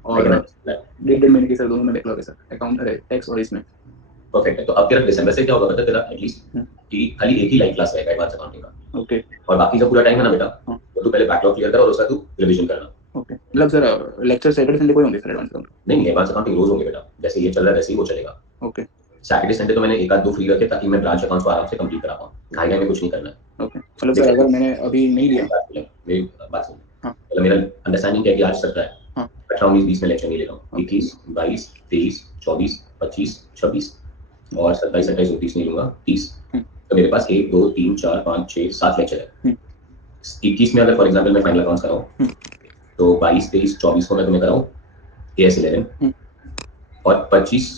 और परफेक्ट डेढ़ महीने के सर दोनों में बैकलॉग है सर, अकाउंट है, टैक्स और इसमें। है। तो अब तेरा दिसंबर से क्या होगा बेटा, तेरा एटलीस्ट कि खाली एक ही लाइव क्लास रहेगा एडवांस अकाउंटिंग का, ओके और बाकी का पूरा टाइम है ना बेटा, हाँ। तो तू पहले बैकलॉग क्लियर कर और उसका तू रिवीजन करना। ओके, मतलब सर लेक्चर सैटरडे संडे कोई होंगे सर एडवांस अकाउंट? नहीं, एडवांस अकाउंटिंग रोज होंगे बेटा, जैसे ये चल रहा है वैसे ही वो चलेगा। ओके सैटरडे संडे तो मैंने एक आध दो फ्री रखे ताकि मैं ब्रांच अकाउंट को आराम से कंप्लीट करा पाऊँ, घाई में कुछ नहीं करना है। ओके, मतलब सर अगर मैंने अभी नहीं लिया, मेरी बात सुन, हाँ। मतलब मेरा अंडरस्टैंडिंग क्या है कि आज सत्रह है, हाँ। 18 19 20 में लेक्चर नहीं ले रहा हूँ, 21 22 23 24 25 26 और 27 28 29 नहीं लूंगा, 30। तो मेरे पास 1 2 3 4 5 6 7 लेक्चर है। 21 में अगर फॉर एग्जांपल मैं फाइनल अकाउंट्स कराऊं, तो 22 23 24 को मैं तुम्हें कराऊं AS 11, और 25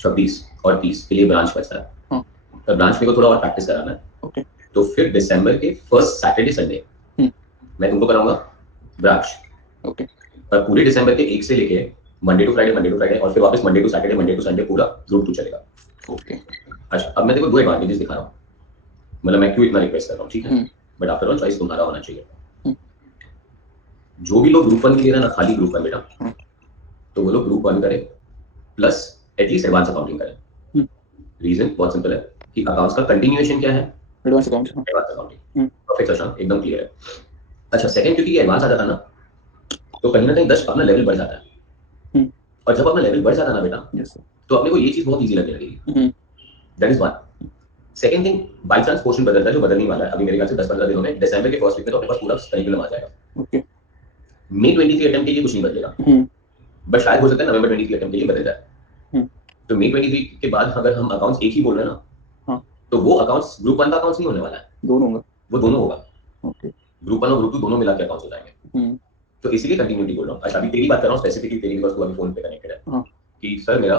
26 और 30 के लिए ब्रांच बचता है। तो ब्रांच में को थोड़ा और प्रैक्टिस कराना है। ओके तो फिर दिसंबर के फर्स्ट सैटरडे संडे मैं तुमको कराऊंगा ब्रांच, ओके पर पूरे दिसंबर के 1 से लेके मंडे टू फ्राइडे और फिर वापस मंडे टू संडे पूरा ग्रुप 2 चलेगा। ओके अच्छा, अब मैं देखो दो एडवांटेजेस दिखा रहा हूँ, मतलब मैं क्यों इतना रिक्वेस्ट कर रहा हूँ, ठीक है, बट आफ्टर ऑल चॉइस तुम्हारा होना चाहिए। जो भी लोग ग्रुप 1 के लिए ना खाली ग्रुप 1 बेटा, तो वो लोग ग्रुप 1 करें प्लस एटलीस्ट एडवांस अकाउंटिंग करें। रीजन बहुत सिंपल है कि अकाउंट्स का कंटिन्यूएशन क्या है, advance account. Advance accounting. Perfect sir, एकदम क्लियर है। अच्छा, सेकंड, क्योंकि एडवांस आ जाता है ना, तो कहीं ना कहीं 10 अपना लेवल बढ़ जाता है, और जब अपना लेवल बढ़ जाता है ना बेटा, तो अपने को ये चीज बहुत इजी लगने लगेगी। That is one. Second thing, by chance portion बदलता है जो बदलने वाला है अभी मेरे ख्याल से 10-15 दिनों में, दिसंबर के फर्स्ट वीक में तो अपने पास पूरा करिकुलम आ जाएगा। ओके, मई 23 अटेम्प्ट के लिए कुछ नहीं बदलेगा, बट शायद हो सकता है नवंबर 23 अटेम्प्ट के लिए बदल जाए। तो मई 23 के बाद अगर हम अकाउंट्स एक ही बोल रहे हैं ना, तो वो अकाउंट्स ग्रुप 1 का अकाउंट्स नहीं होने वाला है, दोनों होगा, वो दोनों होगा। ओके, ग्रुप 1 और ग्रुप 2 दोनों मिला के अकाउंट्स हो जाएंगे। तो इसीलिए कंटिन्यूटी बोल रहा हूँ। अच्छा, अभी तेरी बात कर रहा हूँ स्पेसिफिकली तेरी, बिकॉज़ तू अभी फोन पे कनेक्टेड है, कि सर मेरा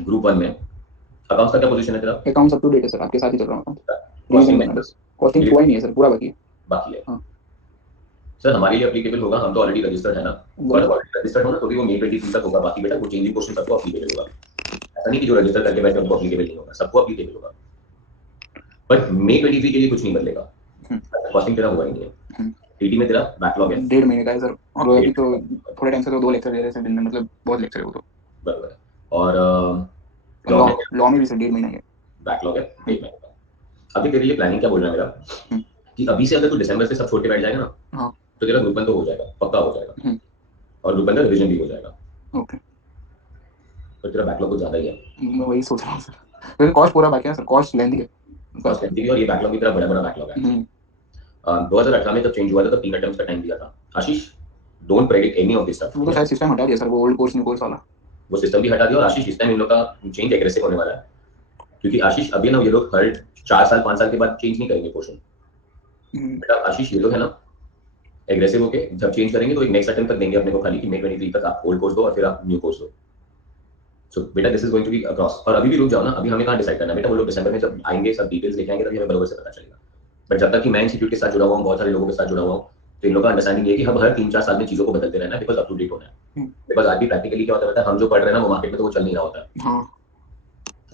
ग्रुप 1 में अकाउंट्स का क्या पोजीशन है तेरा? अकाउंट्स अप टू डेट है सर, आपके साथ ही चल रहा हूं। कॉस्टिंग रीजन बस कॉस्टिंग हुआ ही नहीं है सर, पूरा बाकी है। बाकी है। सर हमारे लिए एप्लीकेबल होगा, हम तो ऑलरेडी रजिस्टर्ड है ना, और ऑलरेडी रजिस्टर्ड हो ना, तो भी वो मई 23 तक होगा। बाकी बेटा वो चेंजिंग पोर्शन सबको एप्लीकेबल होगा, ऐसा नहीं कि जो रजिस्टर करके बैठे उनको एप्लीकेबल नहीं होगा, सबको एप्लीकेबल होगा। बट मई 23 के लिए कुछ नहीं बदलेगा, कॉस्टिंग तेरा हुआ ही नहीं है। टीटी में तेरा बैकलॉग है, 1.5 महीने का है सर, और वो अभी तो थोड़े टाइम से तो 2 लेक्चर दे रहे हैं सर दिन में, मतलब बहुत लेक्चर है वो तो। बराबर है। और लॉ में भी सर 1.5 महीना है बैकलॉग है 1 महीने का। अभी तेरे लिए प्लानिंग क्या बोल रहा है मेरा, कि अभी से अगर तू दिसंबर से सब छोड़ के बैठ जाएगा ना, तो तेरा ग्रुप 1 तो हो जाएगा, पक्का हो जाएगा, और ग्रुप 1 का रिवीजन भी हो जाएगा। ओके, तो तेरा बैकलॉग कुछ ज्यादा ही है। मैं वही सोच रहा हूँ सर, क्योंकि कॉस्ट पूरा बाकी है सर, कॉस्ट लेंदी है, कॉस्ट लेंदी है, और ये बैकलॉग भी तेरा बड़ा बड़ा बैकलॉग है। 2018 में जब चेंज हुआ था तब 3 अटेम्प्ट्स का टाइम दिया था। Ashish, don't predict any of this stuff. वो तो शायद सिस्टम हटा दिया सर, वो ओल्ड कोर्स न्यू कोर्स वाला, वो सिस्टम भी हटा दिया, और आशीष इस टाइम इन लोग का चेंज एग्रेसिव होने वाला है, क्योंकि आशीष अभी ना ये लोग हर 4 साल 5 साल के बाद चेंज नहीं करेंगे पोर्शन। बेटा आशीष, ये लोग है ना एग्रेसिव होके जब चेंज करेंगे तो एक नेक्स्ट अटेम्प्ट तक देंगे अपने को, खाली कि मई 23 तक आप ओल्ड कोर्स दो और फिर आप न्यू कोर्स दो। सो बेटा this is going to be across. और अभी भी रुक जाओ ना, अभी हमें कहाँ डिसाइड करना है बेटा, वो लोग दिसंबर में जब आएंगे सब डिटेल्स लेके आएंगे तभी हमें बराबर से पता चलेगा। बट जब तक कि मैं इंस्टीट्यूट के साथ जुड़ा हुआ हूँ, बहुत सारे लोगों के साथ जुड़ा हुआ हूँ, तो इन लोगों का अंडरस्टैंडिंग ये कि हम हर 3-4 साल में चीजों को बदलते रहना है, बिकॉज अप टू डेट होना है। बिकॉज आज भी प्रैक्टिकली क्या होता है, हम जो पढ़ रहे हैं ना वो मार्केट में तो वो चल नहीं रहा होता है।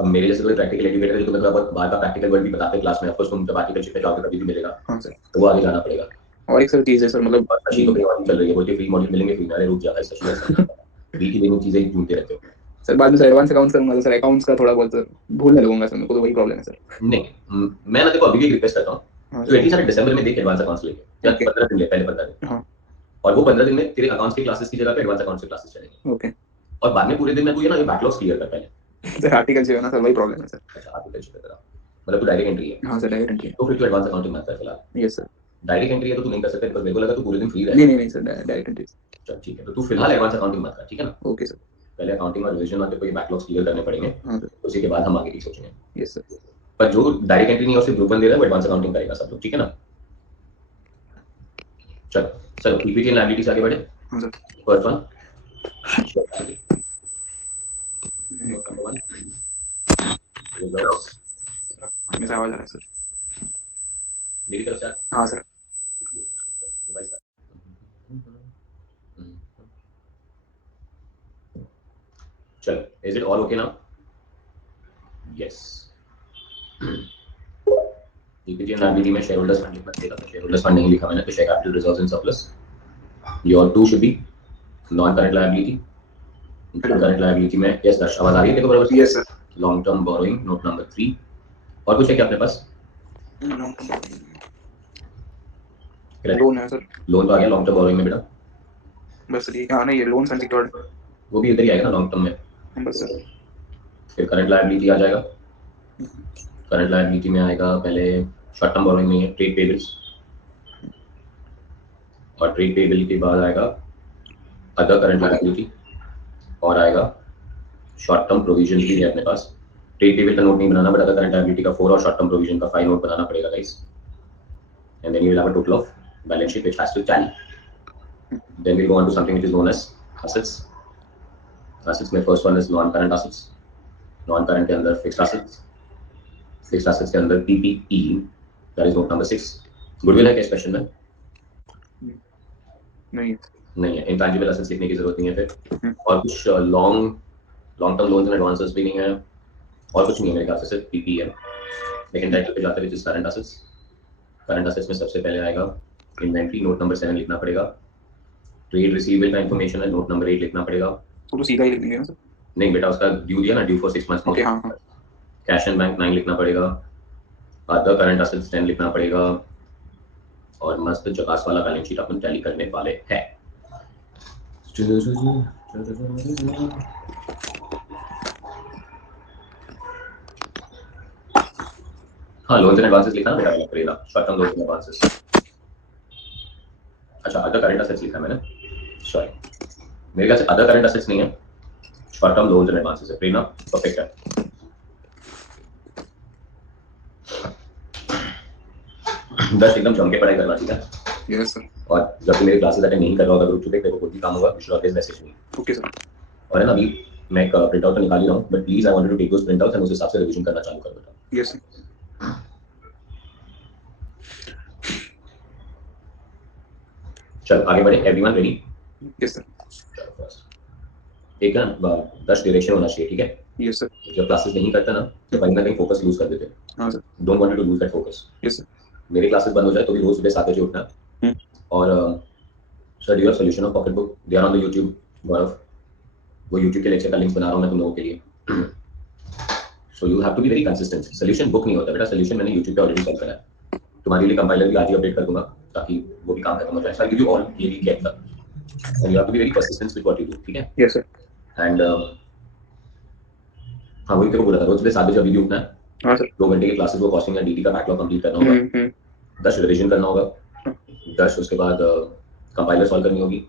अब मेरे जैसे कोई प्रैक्टिकल एजुकेटर है जो तुम्हें थोड़ा बहुत बाहर का प्रैक्टिकल वर्ल्ड भी बताते हैं क्लास में, ऑफकोर्स तुम जब आर्टिकलशिप में जाओगे तभी भी मिलेगा, तो वो आगे जाना पड़ेगा। और एक सर चीज है सर, मतलब शशि तो कहीं और चल रही है, बोलते फ्री मॉड्यूल मिलेंगे, फ्री नारे रुक जाता है शशि, फ्री की देनी चीजें ढूंढते रहते हो सर। बाद में सर एडवांस अकाउंट्स करूंगा तो सर अकाउंट्स का थोड़ा बहुत सर भूलने लगूंगा सर, मेरे को तो वही प्रॉब्लम है सर। नहीं, मैं ना देखो अभी भी रिक्वेस्ट करता हूँ, तो एटलीस्ट दिसंबर में देख एडवांस अकाउंट्स लेके, या 15 दिन ले, पहले 15 दिन, और वो 15 दिन में तेरे अकाउंट्स की क्लासेस की जगह पे एडवांस अकाउंट्स की क्लासेस चलेंगे। ओके, और बाद में पूरे दिन में तू ये ना ये बैकलॉग्स क्लियर कर पहले। सर आर्टिकल चाहिए ना सर, वही प्रॉब्लम है सर। अच्छा, आर्टिकल तेरा मतलब तू डायरेक्ट एंट्री है? हाँ सर, डायरेक्ट एंट्री है। तो फिर तू एडवांस अकाउंटिंग मत कर फिलहाल। Yes sir. डायरेक्ट एंट्री है तो तू नहीं कर सकता, बिकॉज़ मेरे को लगा तू पूरे दिन फ्री रहेगा। नहीं सर, डायरेक्ट एंट्री। चल ठीक है, तो तू फिलहाल एडवांस अकाउंटिंग मत कर, ठीक है ना? Okay sir. पहले अकाउंटिंग और रिवीजन में तेरे को ये बैकलॉग्स क्लियर करने पड़ेंगे, हाँ सर। उसी के बाद हम आगे की सोचेंगे। Yes sir. पर जो डायरेक्ट एंट्री नहीं है और सिर्फ ग्रुप 1 दे रहा है वो एडवांस अकाउंटिंग करेगा सब लोग, ठीक है ना? चलो चलो, इक्विटी एंड लायबिलिटी से आगे बढ़े। हाँ सर। फर्स्ट वन, हमेशा आवाज आ रहा है सर। मेरी तरफ से हाँ सर। रिवाइज कर। चलो, is it all okay now? Yes. Equity and liability में शेयर होल्डर्स फंड लिखना चाहिए था, शेयर होल्डर्स फंड नहीं लिखा मैंने, तो share capital reserves and surplus. Your two should be non current liability. Current liability में यस दर्श, आवाज आ रही है देखो बराबर? Yes sir. Long term borrowing note number 3। और कुछ है क्या अपने पास? लोन है सर। लोन तो आ गया लॉन्ग टर्म बोरोइंग में बेटा, बस ये हाँ नहीं, ये लोन अनसिक्योर्ड वो भी इधर ही आएगा ना लॉन्ग टर्म में। बस सर। फिर करंट लायबिलिटी आ जाएगा। करंट लायबिलिटी में आएगा पहले शॉर्ट टर्म बोरोइंग में ट्रेड पेबल्स, और ट्रेड पेबल के बाद आएगा अदर करंट लायबिलिटी, और आएगा शॉर्ट टर्म प्रोविजन भी है अपने पास। ट्रेड पेबल का नोट नहीं बनाना, बट अदर करंट लायबिलिटी का 4 और शॉर्ट टर्म प्रोविजन का 5 नोट बनाना पड़ेगा guys. And then you will have a total of balance sheet which has to tally. Then we'll go on to something which is known as assets. Assets में first one is non current assets. Non current के अंदर fixed assets, fixed assets के अंदर PPE, that is note number 6। Goodwill है क्या इस question में? नहीं है। इंटैंजिबल एसेट्स लिखने की जरूरत नहीं है फिर। और कुछ long term loans and advances भी नहीं है, और कुछ नहीं है मेरे ख्याल से, सिर्फ पीपी है। लेकिन टाइटल पे जाते हुए करंट एसेट्स, करंट एसेट्स में सबसे पहले आएगा इन्वेंट्री, नोट नंबर 7 लिखना पड़ेगा। ट्रेड रिसीवेबल का इंफॉर्मेशन है, नोट नंबर 8 लिखना पड़ेगा। तो सीधा ही लिख देंगे ना सर? नहीं बेटा, उसका ड्यू दिया ना, ड्यू फॉर 6 मंथ्स। ओके हाँ हाँ। कैश एंड बैंक 9 लिखना पड़ेगा। अदर करंट एसेट्स 10 लिखना पड़ेगा। और मस्त जकास वाला बैलेंस शीट अपन टैली करने वाले हैं। हाँ, लोन्स एंड एडवांसेस लिखा ना बेटा पड़ेगा, short term loans and advances. अच्छा, अदर करंट एसेट्स लिखा मैंने, सॉरी मेरे ख्याल से अदर करंट एसेट्स नहीं है, short term loans and advances है। प्रेरणा परफेक्ट है। दस एकदम जम के पढ़ाई करना, ठीक है? Yes sir. और जब तू मेरे क्लासेस अटेंड नहीं कर रहा होगा ग्रुप पे, तेरे को कोई भी काम होगा, you should always message me. Okay sir. और है ना, अभी मैं एक प्रिंट आउट तो निकाल ही रहा हूँ, but please I wanted to take those printouts and उस हिसाब से रिवीजन करना चालू कर बेटा। Yes sir. चल आगे बढ़े। Everyone ready? Yes sir. एक ना 10 डायरेक्शन होना चाहिए, ठीक है? Yes sir. जब क्लासेस नहीं करता ना तो कहीं ना कहीं फोकस लूज कर देते हैं। हाँ sir. Don't want to lose that focus. Yes sir. मेरी क्लासेस बंद हो जाए तो भी रोज सुबह 7 बजे उठना। और sir due solution of pocket book, they are on the YouTube. Gaurav, वो यूट्यूब के लेक्चर का लिंक बना रहा हूँ मैं तुम लोगों के लिए। So you have to be very consistent. Solution book नहीं होता बेटा, सोल्यूशन मैंने यूट्यूब पे ऑलरेडी सॉल्व करा है। तुम्हारे लिए कंपाइलर भी आज ही अपडेट कर दूंगा ताकि वो भी काम खत्म हो जाए। So I give you all ये भी get the, and you have to be very persistent with what you do, ठीक है? Yes sir. एंड हाँ, वही तेरे को बोला था, रोज सुबह 7 बजे अभी भी उठना है। हाँ सर। 2 घंटे की क्लासेस वो कॉस्टिंग या डीटी का बैकलॉग कंप्लीट करना होगा। 10 रिवीजन करना होगा। 10 उसके बाद कंपाइलर सॉल्व करनी होगी।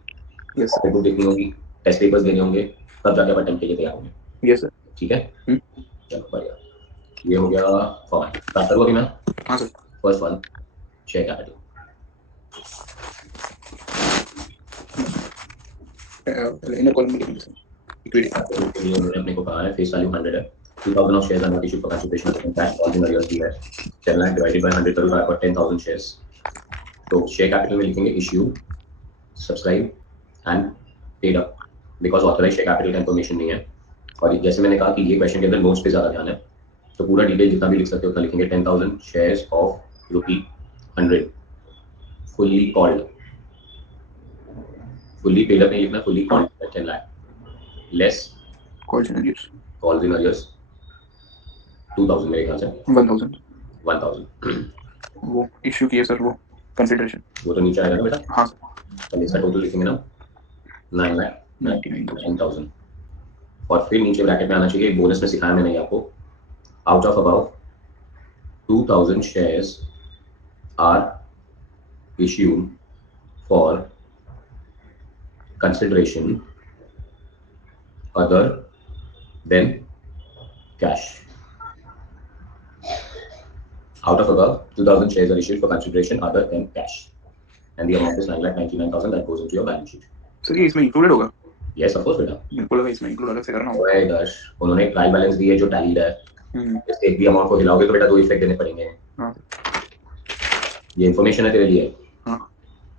यस पॉकेट बुक देखनी होगी, टेस्ट पेपर्स देने होंगे, तब जाके अपन अटेम्प्ट के लिए तैयार होंगे। Yes sir. ठीक है? चलो बढ़िया। ये हो गया फॉर्मेट। स्टार्ट करूँ अभी मैं? हाँ sir. First one, share capital. Inner column में लिखेंगे सर। इक्विटी के लिए उन्होंने अपने को कहा है फेस वैल्यू 100 है। 2000 of shares are not issued for consideration of cash all in arrears भी है। 10 lakh divided by 100 crore for 10,000 shares. तो शेयर कैपिटल में लिखेंगे issue, subscribe and paid up, because authorise share capital का इंफॉर्मेशन नहीं है। और जैसे मैंने कहा कि ये क्वेश्चन के अंदर नोट्स पे ज्यादा ध्यान है, तो पूरा डिटेल जितना भी लिख सकते हो उतना लिखेंगे। 10,000 shares of ₹100 fully called, fully paid up नहीं लिखना, fully called 10 lakh less calls in arrears calls in arrears 2000 मेरे ख्याल से 1000 वो इश्यू किए सर, वो कंसिडरेशन वो तो नीचे आएगा ना बेटा। हाँ सर। पहले इसका टोटल लिखेंगे ना 9,99,000 और फिर नीचे ब्रैकेट में आना चाहिए, बोनस में सिखाया मैंने आपको, out of about 2000 shares are issued for consideration other than cash. Out of above, 2,000 shares are issued for consideration other than cash, and the amount is 9,99,000 that goes into your balance sheet. Sir ये इसमें included होगा? Yes, of course बेटा। बिल्कुल होगा, इसमें include अलग से करना होगा। ओए दर्श, उन्होंने ट्रायल बैलेंस दी है जो टैलीड है। इस एक भी अमाउंट को हिलाओगे तो बेटा 2 इफेक्ट देने पड़ेंगे। हाँ। ये इन्फॉर्मेशन है तेरे लिए। हाँ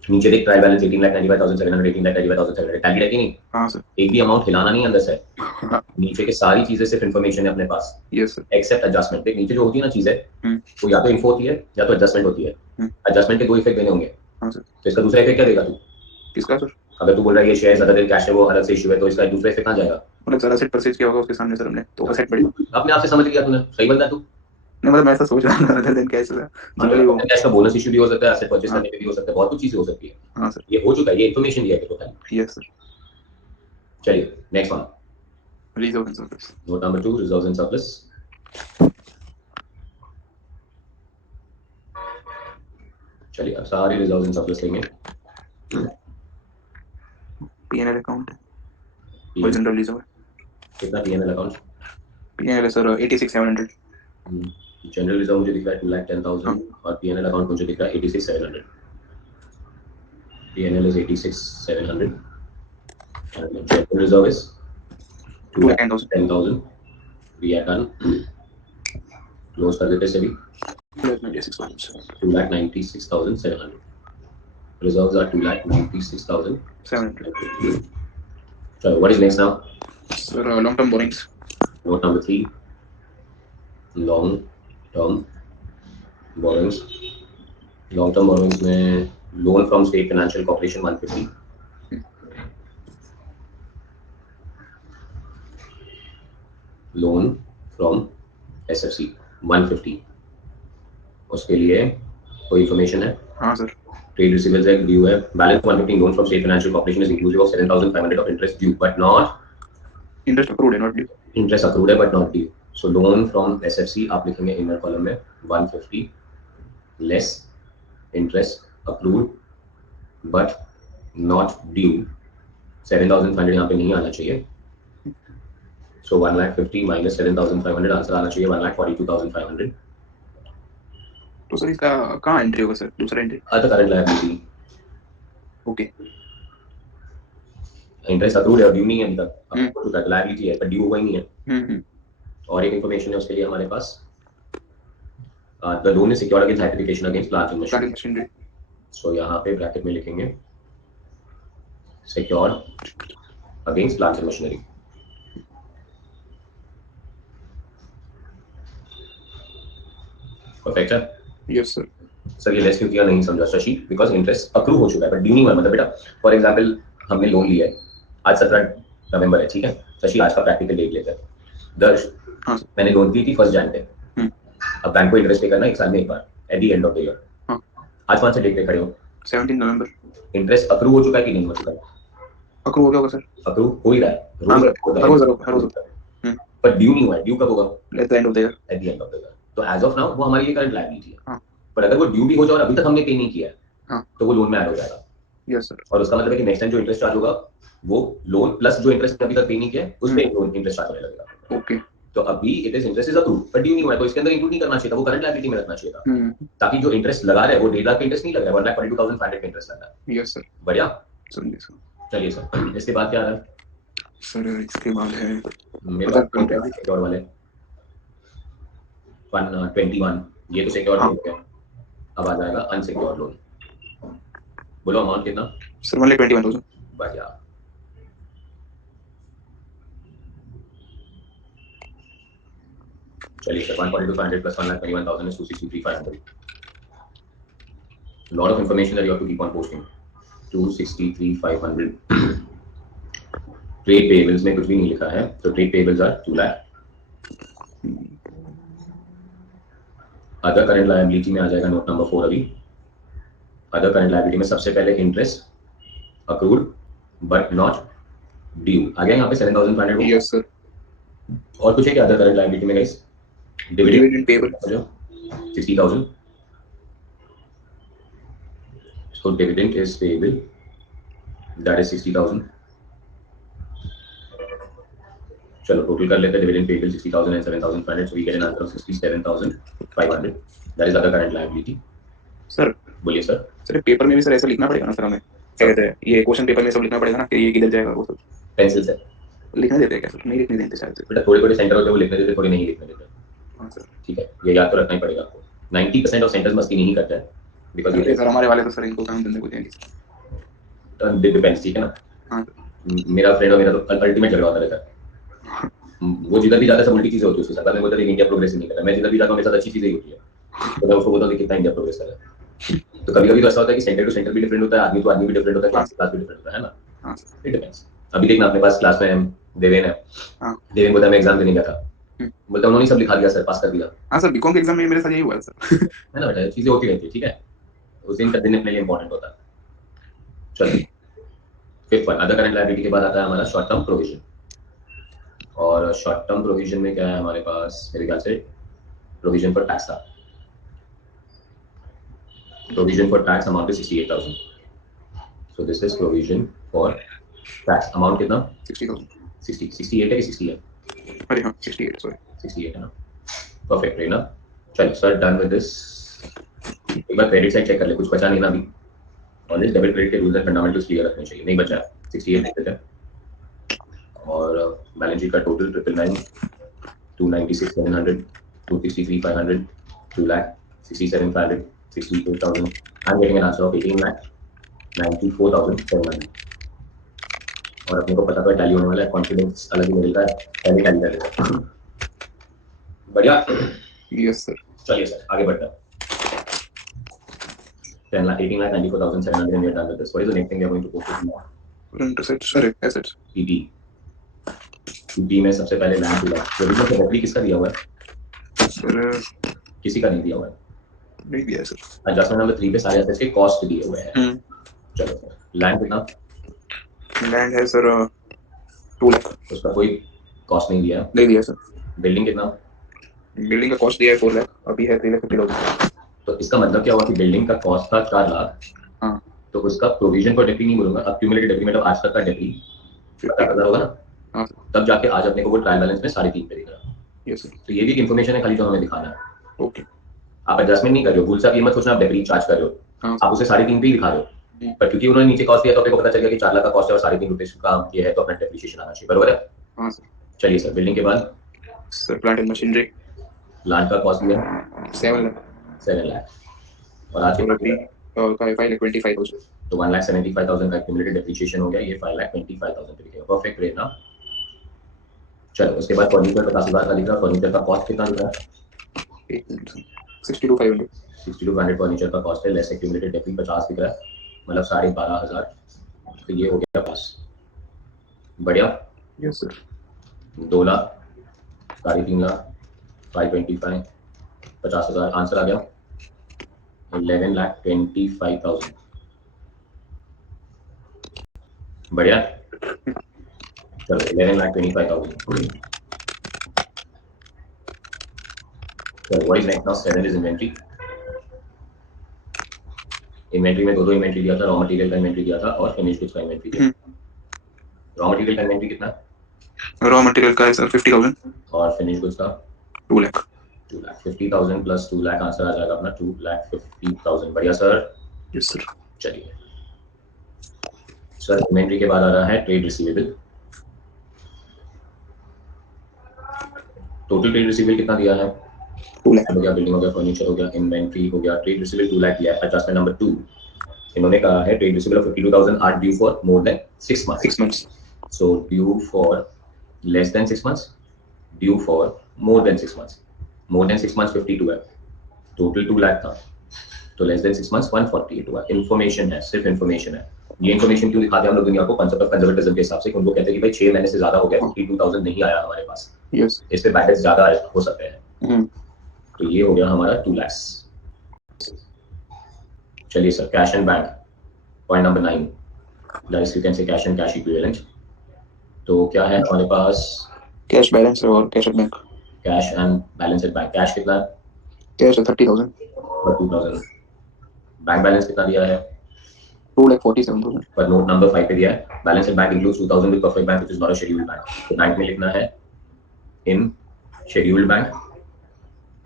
नीचे देख ट्रायल बैलेंस 18,95,700, 18,95,700 टैली रहती नहीं, हाँ सर। एक भी अमाउंट हिलाना नहीं अंदर से। हाँ नीचे के सारी चीजें सिर्फ इन्फॉर्मेशन है अपने पास, यस सर। Except adjustment. देख नीचे जो होती है ना चीजें, हम्म वो या तो इन्फो होती है या तो एडजस्टमेंट होती है। एडजस्टमेंट के दो इफेक्ट देने होंगे, हाँ सर। तो इसका दूसरा इफेक्ट क्या देगा तू? किसका सर? अगर तू बोल रहा है ये शेयर्स अदर देन कैश है वो अलग से इशू है, तो इसका दूसरा इफेक्ट कहाँ जाएगा? मतलब सर असेट परचेज किया होगा उसके सामने सर हमने, तो असेट बढ़ी। अपने आप से समझ लिया तूने, सही बंदा है तू। नहीं मतलब मैं ऐसा सोच रहा था other than cash sir, generally वो। कैश का बोनस इशू भी हो सकता है, एसेट परचेज हाँ करने पे भी हो सकता है, बहुत कुछ चीजें हो सकती है। हाँ सर। ये हो चुका है, ये इन्फॉर्मेशन दिया है तेरे को खाली। Yes sir. चलिए next one, reserve and surplus. Note number 2, reserves and surplus. चलिए अब सारे रिजर्व्स एंड सरप्लस लेंगे। पीएनएल अकाउंट और PNL जनरल रिजर्व। कितना पीएनएल अकाउंट? पीएनएल है सर 86,700। जनरल रिजर्व मुझे दिख रहा है 2,10,000 हाँ और पीएनएल अकाउंट मुझे दिख रहा है 86,700। PNL is 86,700 and general reserve is 2,10,000। 2,10,000। we are done, close कर देते सभी। 2,96,700 reserves are 2,96,700। 700 so what is next now? Sir long term borings. Note number 3, long term borrowings। long term borrowings में loan from state financial corporation 150, loan from SFC 150। उसके लिए कोई information है? हाँ sir. Trade receivables है, due है। Balance 115 loan from state financial corporation is inclusive of 7,500 of interest due but not interest approved है not due. Interest accrued है but not due. So loan from SFC आप लिखेंगे inner column में 150 less interest accrued but not due. 7,500 यहाँ पे नहीं आना चाहिए। सो 1,50,000 माइनस 7,500 आंसर आना चाहिए 1,42,500। तो सर इसका कहाँ एंट्री होगा सर, दूसरा entry? Other current liability. Okay. Interest accrued है, ड्यू नहीं है अभी तक, अब तो लायबिलिटी है पर ड्यू हुआ ही नहीं है। और एक इन्फॉर्मेशन है उसके लिए हमारे पास, the loan is secured against hypothecation against plant and machinery. So यहाँ पे ब्रैकेट में लिखेंगे secured against plant and machinery. Perfect है? Yes sir. सर ये लेस क्यों किया नहीं समझा शशि, बिकॉज इंटरेस्ट अक्रू हो चुका है बट ड्यू नहीं हुआ। मतलब बेटा फॉर एग्जांपल हमने लोन लिया है, आज 17 नवंबर है, ठीक है शशि, आज का प्रैक्टिकल डेट लेते हैं। दर्श हाँ मैंने लोन दी थी 1 जनवरी पे, अब बैंक को इंटरेस्ट पे करना एक साल में एक बार at the end of the year. आज कौन सा डेट पे खड़े हो? 17 नवंबर। इंटरेस्ट अक्रू हो चुका है कि नहीं हो चुका है? अक्रू हो गया होगा सर। अक्रू हो ही रहा है, हर रोज पर ड्यू नहीं हुआ है। ड्यू कब होगा? Eight the end of the year. Eight the end of the year. तो एज ऑफ नाउ वो हमारी ये करंट लायबिलिटी है। हाँ। पर अगर वो ड्यू भी हो जाए और अभी तक हमने पे नहीं किया है, हाँ। तो वो लोन में ऐड हो जाएगा। Yes sir. और उसका मतलब है कि नेक्स्ट टाइम जो इंटरेस्ट चार्ज होगा वो लोन प्लस जो इंटरेस्ट अभी तक पे नहीं किया है उस पे इंटरेस्ट चार्ज होने लगेगा। ओके। तो अभी it is interest is accrued but due नहीं हुआ है, तो इसके अंदर इंक्लूड नहीं करना चाहिए था, वो करंट लायबिलिटी में रखना चाहिए था, ताकि जो इंटरेस्ट लगा रहे वो 1.5 लाख का इंटरेस्ट नहीं लग रहा है, 1,42,500 का इंटरेस्ट लग रहा है। Yes sir. बढ़िया, समझिए सर। चलिए सर इसके बाद क्या आ रहा है? सर इसके बाद है मेरे पास सिक्योर वाले 121, ये तो सिक्योर लोन हो गया। अब आ जाएगा अनसिक्योर्ड लोन। बोलो अमाउंट कितना? सर 1,21,000। बढ़िया। चलिए sir 142,500 plus 1,21,000 is 263,500। lot of information that you have to keep on posting। 263,500। Trade payables में कुछ भी नहीं लिखा है, तो trade payables are 2 lakh. Other current liability में आ जाएगा नोट नंबर 4 अभी। अदर करंट लायबिलिटी में सबसे पहले interest accrued but not due आ गया यहाँ पे 7,500। Yes sir. और कुछ है क्या अदर करंट लायबिलिटी में guys? Dividend payable 60,000। So dividend is payable, that is 60,000। चलो टोटल कर लेते हैं, dividend payable 60,000 and 7,500, so we get an answer of 67,500। that is other current liability। Sir बोलिए सर। सर पेपर में भी sir ऐसा लिखना पड़ेगा ना सर हमें, क्या कहते हैं ये क्वेश्चन पेपर में सब लिखना पड़ेगा ना कि ये किधर जाएगा वो सब पेंसिल से लिखने देते हैं क्या सर? नहीं लिखने देते शायद। बेटा थोड़े थोड़े सेंटर होते हैं वो लिखने देते, थोड़े नहीं लिखने देते। हाँ सर। ठीक है, ये याद तो रखना ही पड़ेगा आपको। 90% ऑफ सेंटर्स मस्ती नहीं करते हैं, बिकॉज अरे सर हमारे वाले तो सर इनको काम धंधे को देंगे। डिपेंड्स, ठीक है ना। हाँ मेरा फ्रेंड और मेरा तो अल्टीमेट झगड़ा होता रहता है। वो जिधर भी जाता है सब उल्टी चीजें होती है उसके साथ। बाद में बोलता है कि इंडिया प्रोग्रेस नहीं कर रहा है। मैं जिधर भी जाता हूँ मेरे साथ अच्छी चीजें ही होती है, तो मैं उसको बोलता हूँ कि कितना इंडिया प्रोग्रेस कर रहा है। तो कभी कभी तो ऐसा होता है कि सेंटर टू सेंटर भी डिफरेंट होता है, आदमी टू आदमी भी डिफरेंट होता है, क्लास टू क्लास भी डिफरेंट होता है ना। हाँ इट डिपेंड्स। अभी देखना अपने पास क्लास में देवेन है। हाँ देवेन बोलता है मैं एग्जाम देने गया था, बोलता है उन्होंने सब लिखा दिया सर, पास कर दिया। हाँ सर बीकॉम के एग्जाम में मेरे साथ यही हुआ है सर। है ना बेटा, चीजें होती रहती है, ठीक है। उस दिन का दिन अपने लिए इंपॉर्टेंट होता है। चलो fifth one, other current liability के बाद आता है हमारा शॉर्ट टर्म प्रोविजन। और शॉर्ट टर्म प्रोविजन में क्या है हमारे पास, मेरे ख्याल से प्रोविजन फॉर टैक्स था। Provision for tax amount is 68,000। So this is provision for tax amount कितना, 60,000। 68 है कि 60 है? अरे हाँ 68 सॉरी 68 है ना। परफेक्ट है ना। चलो सर डन विद दिस। एक बार क्रेडिट साइड चेक कर ले, कुछ बचा नहीं ना अभी। ऑलवेज डेबिट क्रेडिट के रूल्स एंड फंडामेंटल्स क्लियर रखने चाहिए। नहीं बचा 68 लिख देते हैं। और बैलेंस शीट का total 999, 296 700, 263 500, 2,67,500, 64,000. I'm getting an answer of 18,94,700. और अपने को पता तो टैली होने वाला है, कॉन्फिडेंस अलग ही मिलता है, पहले टैली कर लेते हैं। बढ़िया। Yes sir. चलिए सर आगे बढ़ते हैं। 18,94,700 and we are done with this. What is the next thing we are going to focus on now? Current assets, अरे assets। PP। PP में सबसे पहले लैंड हुआ। प्रोविजन फॉर डेप्री किसका दिया हुआ है? सर किसी का नहीं दिया हुआ है। नहीं दिया है सर। एडजस्टमेंट नंबर 3 पे सारे एसेट्स के कॉस्ट दिए हुए हैं। चलो सर लैंड कितना? लैंड है सर 2 लाख। उसका कोई कॉस्ट नहीं दिया। नहीं दिया सर। बिल्डिंग कितना? बिल्डिंग का कॉस्ट दिया है 4 लाख, अभी है 3,50,000। तो इसका मतलब क्या हुआ कि बिल्डिंग का कॉस्ट था 4 लाख। हाँ तो उसका प्रोविजन फॉर डेप्री नहीं बोलूंगा, अक्यूमुलेटेड डेप्री मतलब आज तक का डेप्री 50,000 होगा ना। हाँ तब जाके आज अपने को वो ट्रायल बैलेंस में 3.5 पे दिख रहा। Yes sir. तो ये भी एक इन्फॉर्मेशन है खाली जो हमें दिखाना है। ओके। आप एडजस्टमेंट नहीं कर रहे हो, भूल सा कीमत सोचना आप डेप्री चार्ज कर रहे हो। हाँ आप उसे 3.5 पे ही दिखा रहे हो, पर क्योंकि उन्होंने नीचे कॉस्ट दिया तो अपने को पता चल गया कि 4 लाख का कॉस्ट है और 3.5 रुपए का ये है, तो अपना डेप्रिसिएशन आना चाहिए, बरोबर है। हाँ सर। चलिए सर बिल्डिंग के बाद sir plant and machinery plant का कॉस्ट दिया 7 लाख 7 लाख और आज और अभी का 5,25,000। तो 1,75,000 का एक्यूमुलेटेड डेप्रिसिएशन हो गया, ये 5,25,000 पे दिखेगा। परफेक्ट रेट ना। चलो उसके बाद फर्नीचर 50,000 का दिख रहा है। फर्नीचर का कॉस्ट कितना दिख रहा है? 62,500। 62,500 फर्नीचर का कॉस्ट है, लेस एक्यूमुलेटेड डेप्री 50 दिख रहा है, मतलब 12,500। तो ये हो गया पास। बढ़िया। Yes sir. 2 lakh, 3.5 lakh, 525, 50,000 answer आ गया 11,25,000। बढ़िया। चलो 11,25,000। चलो what is next now? 7 is inventory. Inventory में दो इन्वेंट्री दिया था, रॉ मटेरियल का इन्वेंट्री दिया था और फिनिश गुड्स का इन्वेंट्री दिया। रॉ मटेरियल का इन्वेंट्री कितना? रॉ मटेरियल का है सर 50,000 और फिनिश गुड्स का 2 लाख। 2 लाख। 50,000 प्लस 2 लाख आंसर आ जाएगा अपना 2,50,000। बढ़िया सर। Yes sir. चलिए सर इन्वेंट्री के बाद आ रहा है trade receivable. Total trade receivable कितना दिया है? 2 लाख हो गया, बिल्डिंग हो गया, फर्नीचर हो गया, इन्वेंट्री हो गया, ट्रेड रिसीवेबल 2 लाख दिया है। एडजस्टमेंट नंबर 2 इन्होंने कहा है trade receivable of 52,000 are due for more than 6 months। 6 months। So due for less than 6 months, due for more than 6 months। More than 6 months 52 है, टोटल 2 लाख था, तो लेस देन 6 months 148 हुआ। Information है, सिर्फ information है। ये इन्फॉर्मेशन क्यों दिखाते हैं हम लोग दुनिया को? कंसेप्ट ऑफ कंजर्वेटिज्म के हिसाब से। उनको कहते हैं कि भाई 6 महीने से ज्यादा हो गया, 52,000 नहीं आया हमारे पास, यस इस पे बैलेंस ज्यादा हो सकते हैं। तो ये हो गया हमारा 2 lakhs। चलिए sir cash and bank, point number 9, that you can say cash and cash equivalent. तो क्या है हमारे पास? कैश बैलेंस और cash at bank. Cash and balance at bank. Cash कितना है? कैश 30,000 और 2,000। बैंक बैलेंस कितना दिया है? 2,47,000। पर नोट नंबर 5 पे दिया है balance at bank includes 2,000 with perfect bank which is not a scheduled bank. तो बैंक में लिखना है in scheduled bank,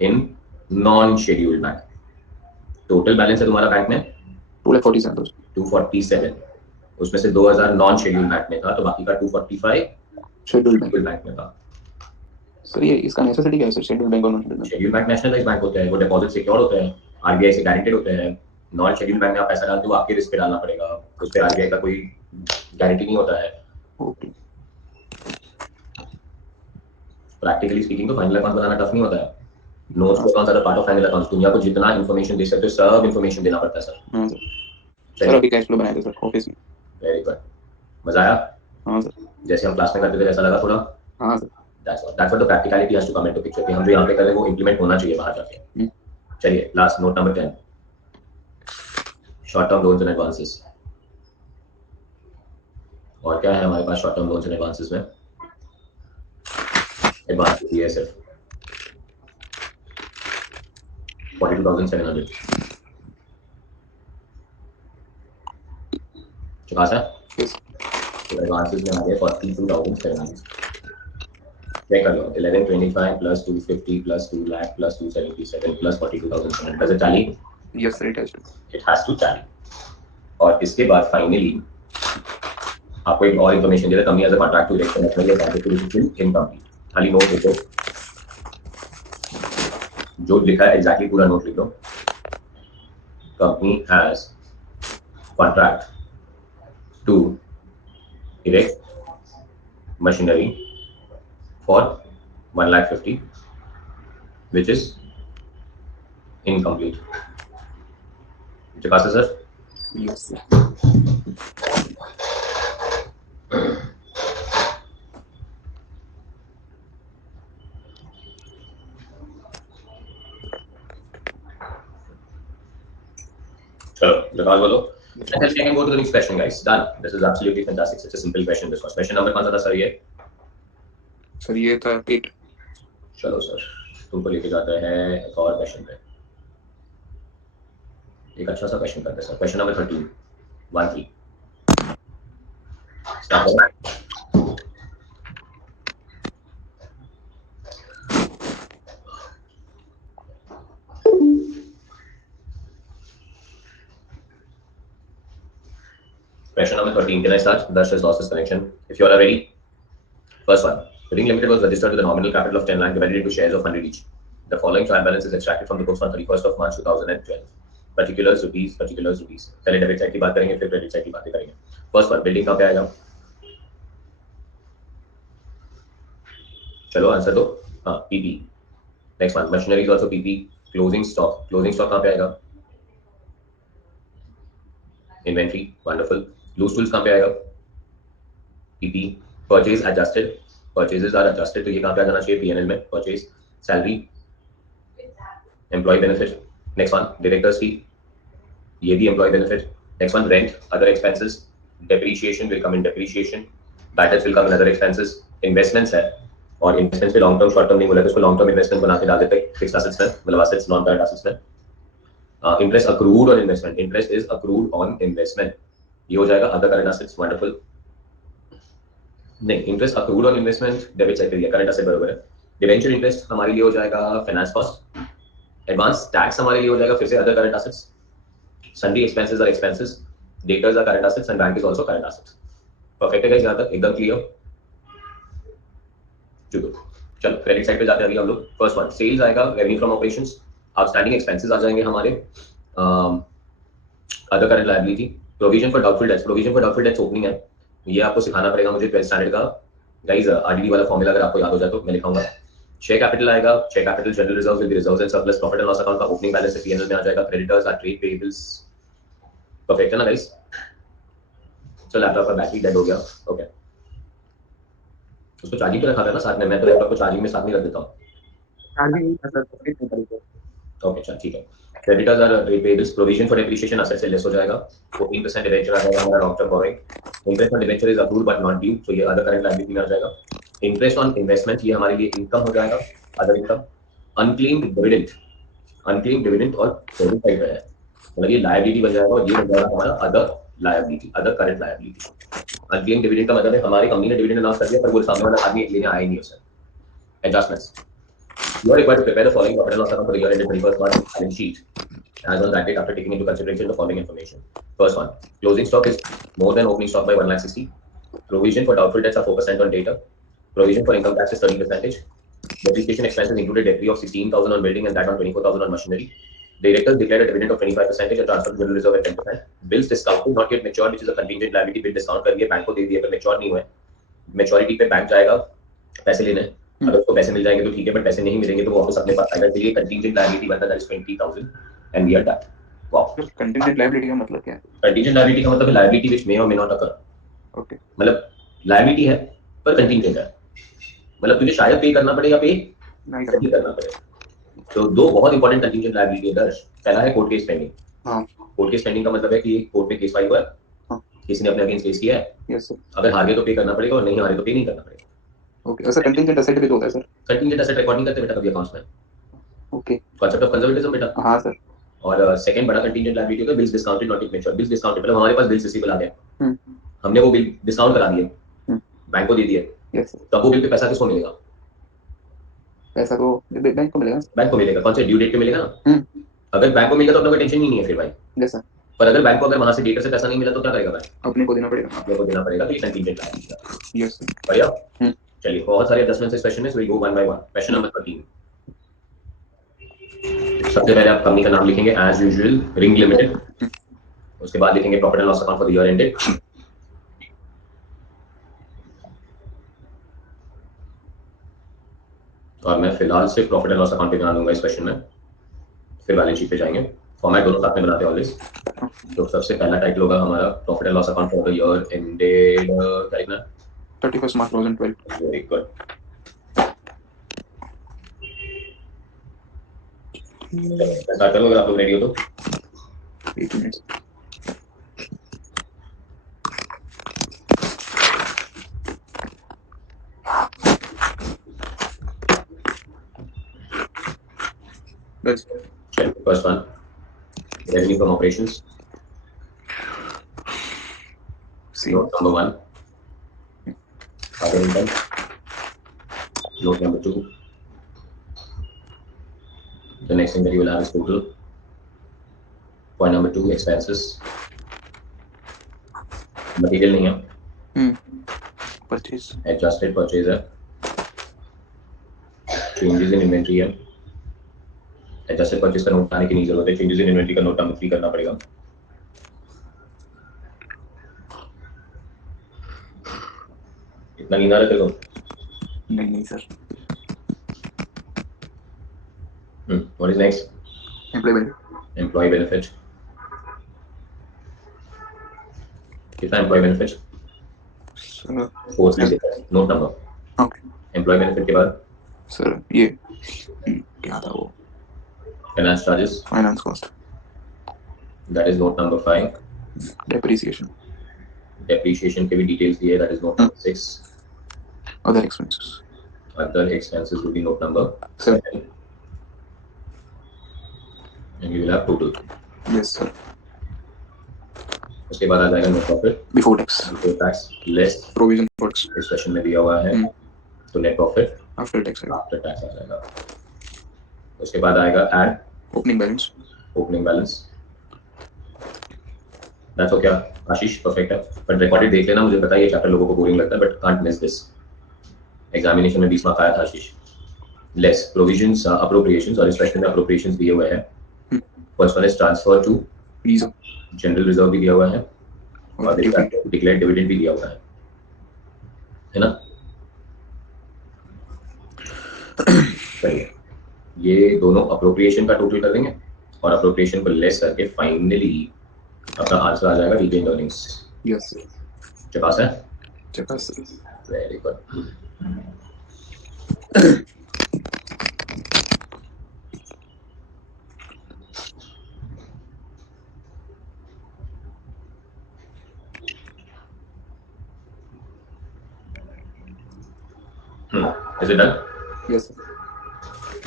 in non scheduled bank. Total balance है तुम्हारा बैंक में 2,47,000। 247, उसमें से 2,000 नॉन शेड्यूल्ड बैंक में था, तो बाकी का 245 शेड्यूल्ड बैंक में था। सर ये इसका नेसेसिटी क्या है सर? शेड्यूल्ड बैंक और non scheduled bank? Scheduled bank nationalised bank होते हैं, वो डिपॉजिट सिक्योर होते हैं, आरबीआई से गारंटेड होते हैं, नॉन शेड्यूल्ड बैंक में आप पैसा डालते हो आपके रिस्क पे डालना पड़ेगा, उस पर आरबीआई का कोई गारंटी नहीं होता है। ओके प्रैक्टिकली स्पीकिंग तो फाइनल अकाउंट बनाना टफ नहीं होता है। Notes to accounts are part of final accounts. दुनिया को जितना इन्फॉर्मेशन दे सकते हो सब इन्फॉर्मेशन देना पड़ता है सर। हाँ सर। सर अभी कैश फ्लो बनाए थे सर ऑफिस में। वेरी गुड, मजा आया? हाँ सर। जैसे हम क्लास में करते थे वैसा लगा थोड़ा? हाँ sir. That's what the practicality has to come into picture कि हम जो यहाँ पे कर रहे हैं वो इम्प्लीमेंट होना चाहिए बाहर जाके। चलिए last note number 10, short term loans and advances. और क्या है हमारे पास short term loans and advances में? एडवांस ESF 42,700 चुका सर। तो एडवांसेस में आ गए 42,700। चेक कर लो 1125 plus 250 plus 2 lakh plus 277 plus 42,700 does it tally? Yes sir, it has to. It has to tally। और इसके बाद फाइनली आपको एक और इन्फॉर्मेशन दे रहा है, company as a contract to erect national या कॉन्ट्रैक्ट टू इरेक्ट इनकम्प्लीट। खाली नोट लिखो, जो लिखा है एग्जैक्टली पूरा नोट लिख लो। Company has contract to erect machinery for 1,50,000 which is incomplete। sir? Yes sir। चलो जवाब बोलो। Let's take and go to the next question guys। Done। This is absolutely fantastic। Such a simple question this was। Question number कौन सा था sir? ये sir ये था 8। चलो सर तुमको लेके जाते हैं एक और क्वेश्चन पे। एक अच्छा सा क्वेश्चन करते हैं सर। क्वेश्चन नंबर 13 13 स्टार्ट करो। Question number 13, can I start? Dash has lost his connection. If you all are ready. First one, Ring Limited was registered with a nominal capital of 10 lakh divided into shares of 100 each. The following trial balance is extracted from the books on 31st of March 2012. Particulars rupees, particulars rupees. पहले debit side की बात करेंगे फिर credit side की बातें करेंगे। First one, building कहाँ पे आएगा? चलो आंसर दो। हाँ PP। Next one, machinery is also PP। Closing stock कहाँ पे आएगा? Inventory, wonderful. लूज टूल्स कहाँ पे आएगा? PP। Purchase adjusted, purchases are adjusted तो ये कहाँ पे आ जाना चाहिए? P&L में। Purchase, salary, employee benefit. Next one, directors fee, ये भी employee benefit. Next one, rent, other expenses, depreciation will come in depreciation, batters will come in other expenses. Investments है और इन्वेस्टमेंट्स पे लॉन्ग टर्म शॉर्ट टर्म नहीं बोला तो उसको long term investment बना के डाल देते हैं फिक्स्ड एसेट्स में, मतलब एसेट्स नॉन करंट एसेट्स में। Interest accrued on investment, interest is accrued on investment, ये हो जाएगा अदर करंट एसेट्स। वंडरफुल। नहीं, interest accrued on investment debit side पे दिया, करंट एसेट बराबर है। डिवेंचर इंटरेस्ट हमारे लिए हो जाएगा फाइनेंस कॉस्ट। एडवांस टैक्स हमारे लिए हो जाएगा फिर से other current assets. Sundry expenses are expenses, debtors are current assets and bank is also current assets. Perfect है गाइस, यहां तक एकदम क्लियर? चलो क्रेडिट साइड पे जाते हैं अभी हम लोग। फर्स्ट वन, सेल्स आएगा, revenue from operations, outstanding expenses आ जाएंगे हमारे, other current liability, provision for doubtful debts. Provision for doubtful debts opening है, ये आपको सिखाना पड़ेगा मुझे 12th स्टैंडर्ड का गाइस। आरडीडी वाला फॉर्मूला अगर आपको याद हो जाए तो मैं लिखाऊंगा। शेयर कैपिटल आएगा, share capital general reserves will be reserves and surplus, profit and loss account का ओपनिंग बैलेंस से P&L में आ जाएगा। Creditors are trade payables. Perfect है ना गाइस? चलो लैपटॉप का बैटरी डेड हो गया, ओके उसको चार्जिंग पे रखा था ना साथ में, मैं तो लैपटॉप को चार्जिंग में साथ नहीं रख देता हूं। ओके चल ठीक है। Creditors are trade payables, provision for depreciation asset से लेस हो जाएगा, 14% डिवेंचर आ जाएगा हमारा long term borrowing. Interest on debenture is accrued but not due, तो ये अदर करंट लायबिलिटी में आ जाएगा। इंटरेस्ट ऑन इन्वेस्टमेंट ये हमारे लिए इनकम हो जाएगा, other income. Unclaimed dividend, unclaimed dividend और क्रेडिट साइड पे है, मतलब ये लायबिलिटी बन जाएगा और ये बन जाएगा हमारा other liability, other current liability. Unclaimed dividend का मतलब है हमारी कंपनी ने डिविडेंड अनाउंस कर दिया पर वो सामने वाला आदमी लेने आया ही नहीं उसे। Adjustments, you are required to prepare the following profit and loss account for the year ended 31st March balance sheet as on that date after taking into consideration the following information. First one, closing stock is more than opening stock by 1,60,000. Provision for doubtful debts are 4% on data. Provision for income tax is 30%. Depreciation expenses included debris of 16,000 on building and that on 24,000 on machinery. Directors declared a dividend of 25% and transferred general reserve at 10%. Bills discounted not yet matured, which is a contingent liability. Bill discount कर दिए, bank को दे दिए, पर mature नहीं हुए. Maturity पे bank जाएगा पैसे लेने. अगर उसको पैसे मिल जाएंगे तो ठीक है, बट पैसे नहीं मिलेंगे तो वापस अपने पास आएगा. तो ये कंटीजेंट लायबिलिटी बनता है, that is 20,000 and we are done. Wow. Contingent liability का मतलब क्या है? कंटीजेंट लायबिलिटी का मतलब है लायबिलिटी व्हिच मे और मे नॉट अकर. ओके, मतलब लायबिलिटी है पर कंटीजेंट है. मतलब तुझे शायद पे करना पड़ेगा, पे नहीं करना पड़ेगा. तो दो बहुत इंपॉर्टेंट कंटीजेंट लायबिलिटी है दर्श. पहला है कोर्ट केस पेंडिंग. हां, कोर्ट केस पेंडिंग का मतलब है कि कोर्ट में केस फाइल हुआ है, हां, किसी ने अपने अगेंस्ट केस किया है. Yes sir. अगर हार गए तो पे करना पड़ेगा और नहीं हारे तो पे नहीं करना पड़ेगा. ओके, ऐसा कंटीजेंट एसेट भी तो होता है सर. कंटीजेंट एसेट रिकॉर्डिंग करते बेटा कभी अकाउंट्स में. ओके, कॉन्सेप्ट ऑफ कंजर्वेटिज्म बेटा. हां सर. और सेकंड बड़ा कंटीजेंट लायबिलिटी होता है bills discounted not yet mature. Bills discounted मतलब हमारे पास बिल्स रिसीवेबल आ गए, हमने वो बिल डिस्काउंट करा दिए, बैंक को दे दिए. Yes sir. तब वो बिल पे पैसा किसको मिलेगा? पैसा तो बैंक को मिलेगा. बैंक को मिलेगा. कौन से ड्यू डेट पे मिलेगा ना. अगर बैंक को मिलेगा तो अपना कोई टेंशन ही नहीं है फिर भाई. Yes sir. पर अगर बैंक को अगर वहां से डेटर से पैसा नहीं मिला तो क्या करेगा बैंक? अपने को देना पड़ेगा. अपने को देना पड़ेगा. तो ये कंटीजेंट लायबिलिटी. Yes sir. बढ़िया. चलिए, बहुत सारे एडजस्टमेंट्स इस क्वेश्चन में, so we go one by one. Question number 13. सबसे पहले आप कंपनी का नाम लिखेंगे एज यूजुअल, रिंग लिमिटेड. उसके बाद लिखेंगे profit and loss account for the year ended. और मैं फिलहाल सिर्फ प्रॉफिट एंड लॉस अकाउंट पे ध्यान दूंगा इस क्वेश्चन में, फिर बैलेंस शीट पे जाएंगे. फॉर्मेट दोनों साथ में बनाते हैं ऑलवेज. तो सबसे पहला टाइटल होगा हमारा profit and loss account for the year ended. क्या लिखना? 31 मार्च 2012. Very good. स्टार्ट करो अगर आप लोग रेडी हो तो. 8 मिनट्स. बस. First one, revenue from operations. See. Note number 1, other income. Note number 2. The next thing that you will have is total. Point number 2, expenses. Material नहीं है. Purchase. Adjusted purchase है. Changes in inventory है. Adjusted purchase का note आने की नहीं जरूरत है. Changes in inventory का नोट नंबर 3 करना पड़ेगा. इतना नींद आ रहा है तेरे को? नहीं sir. What is next? Employee benefit. कितना employee benefit? Sir 4 note number. Okay. Employee benefit के बाद सर ये क्या था वो? finance charges. Finance cost. That is note number 5. Depreciation. Depreciation के भी details दिए. That is note number 6. Other expenses. Other expenses will be note number 7. And you will have total. Yes sir. उसके बाद आ जाएगा net profit. Before tax. Before tax less Provision for tax. इस session में दिया हुआ है. तो net profit After tax. after tax आ जाएगा. उसके बाद आएगा add Opening balance. opening balance. That's okay Ashish, perfect है. But recorded देख लेना. मुझे पता है ये चैप्टर लोगों को बोरिंग लगता है, but can't miss this. Examination में 20 मार्क आया था आशीष. लेस प्रोविजंस अप्रोप्रिएशंस, और इस क्वेश्चन में अप्रोप्रिएशंस दिए हुए हैं. First one is transfer to reserve. General reserve भी दिया हुआ है और डिक्लेयर्ड डिविडेंड भी दिया हुआ है ना. चलिए, ये दोनों अप्रोप्रिएशन का टोटल कर देंगे और अप्रोप्रिएशन को लेस करके फाइनली अपना आंसर आ जाएगा रिटेन्ड अर्निंग्स. Yes sir. चपास है. चपास. Very good. Is it done? Yes sir.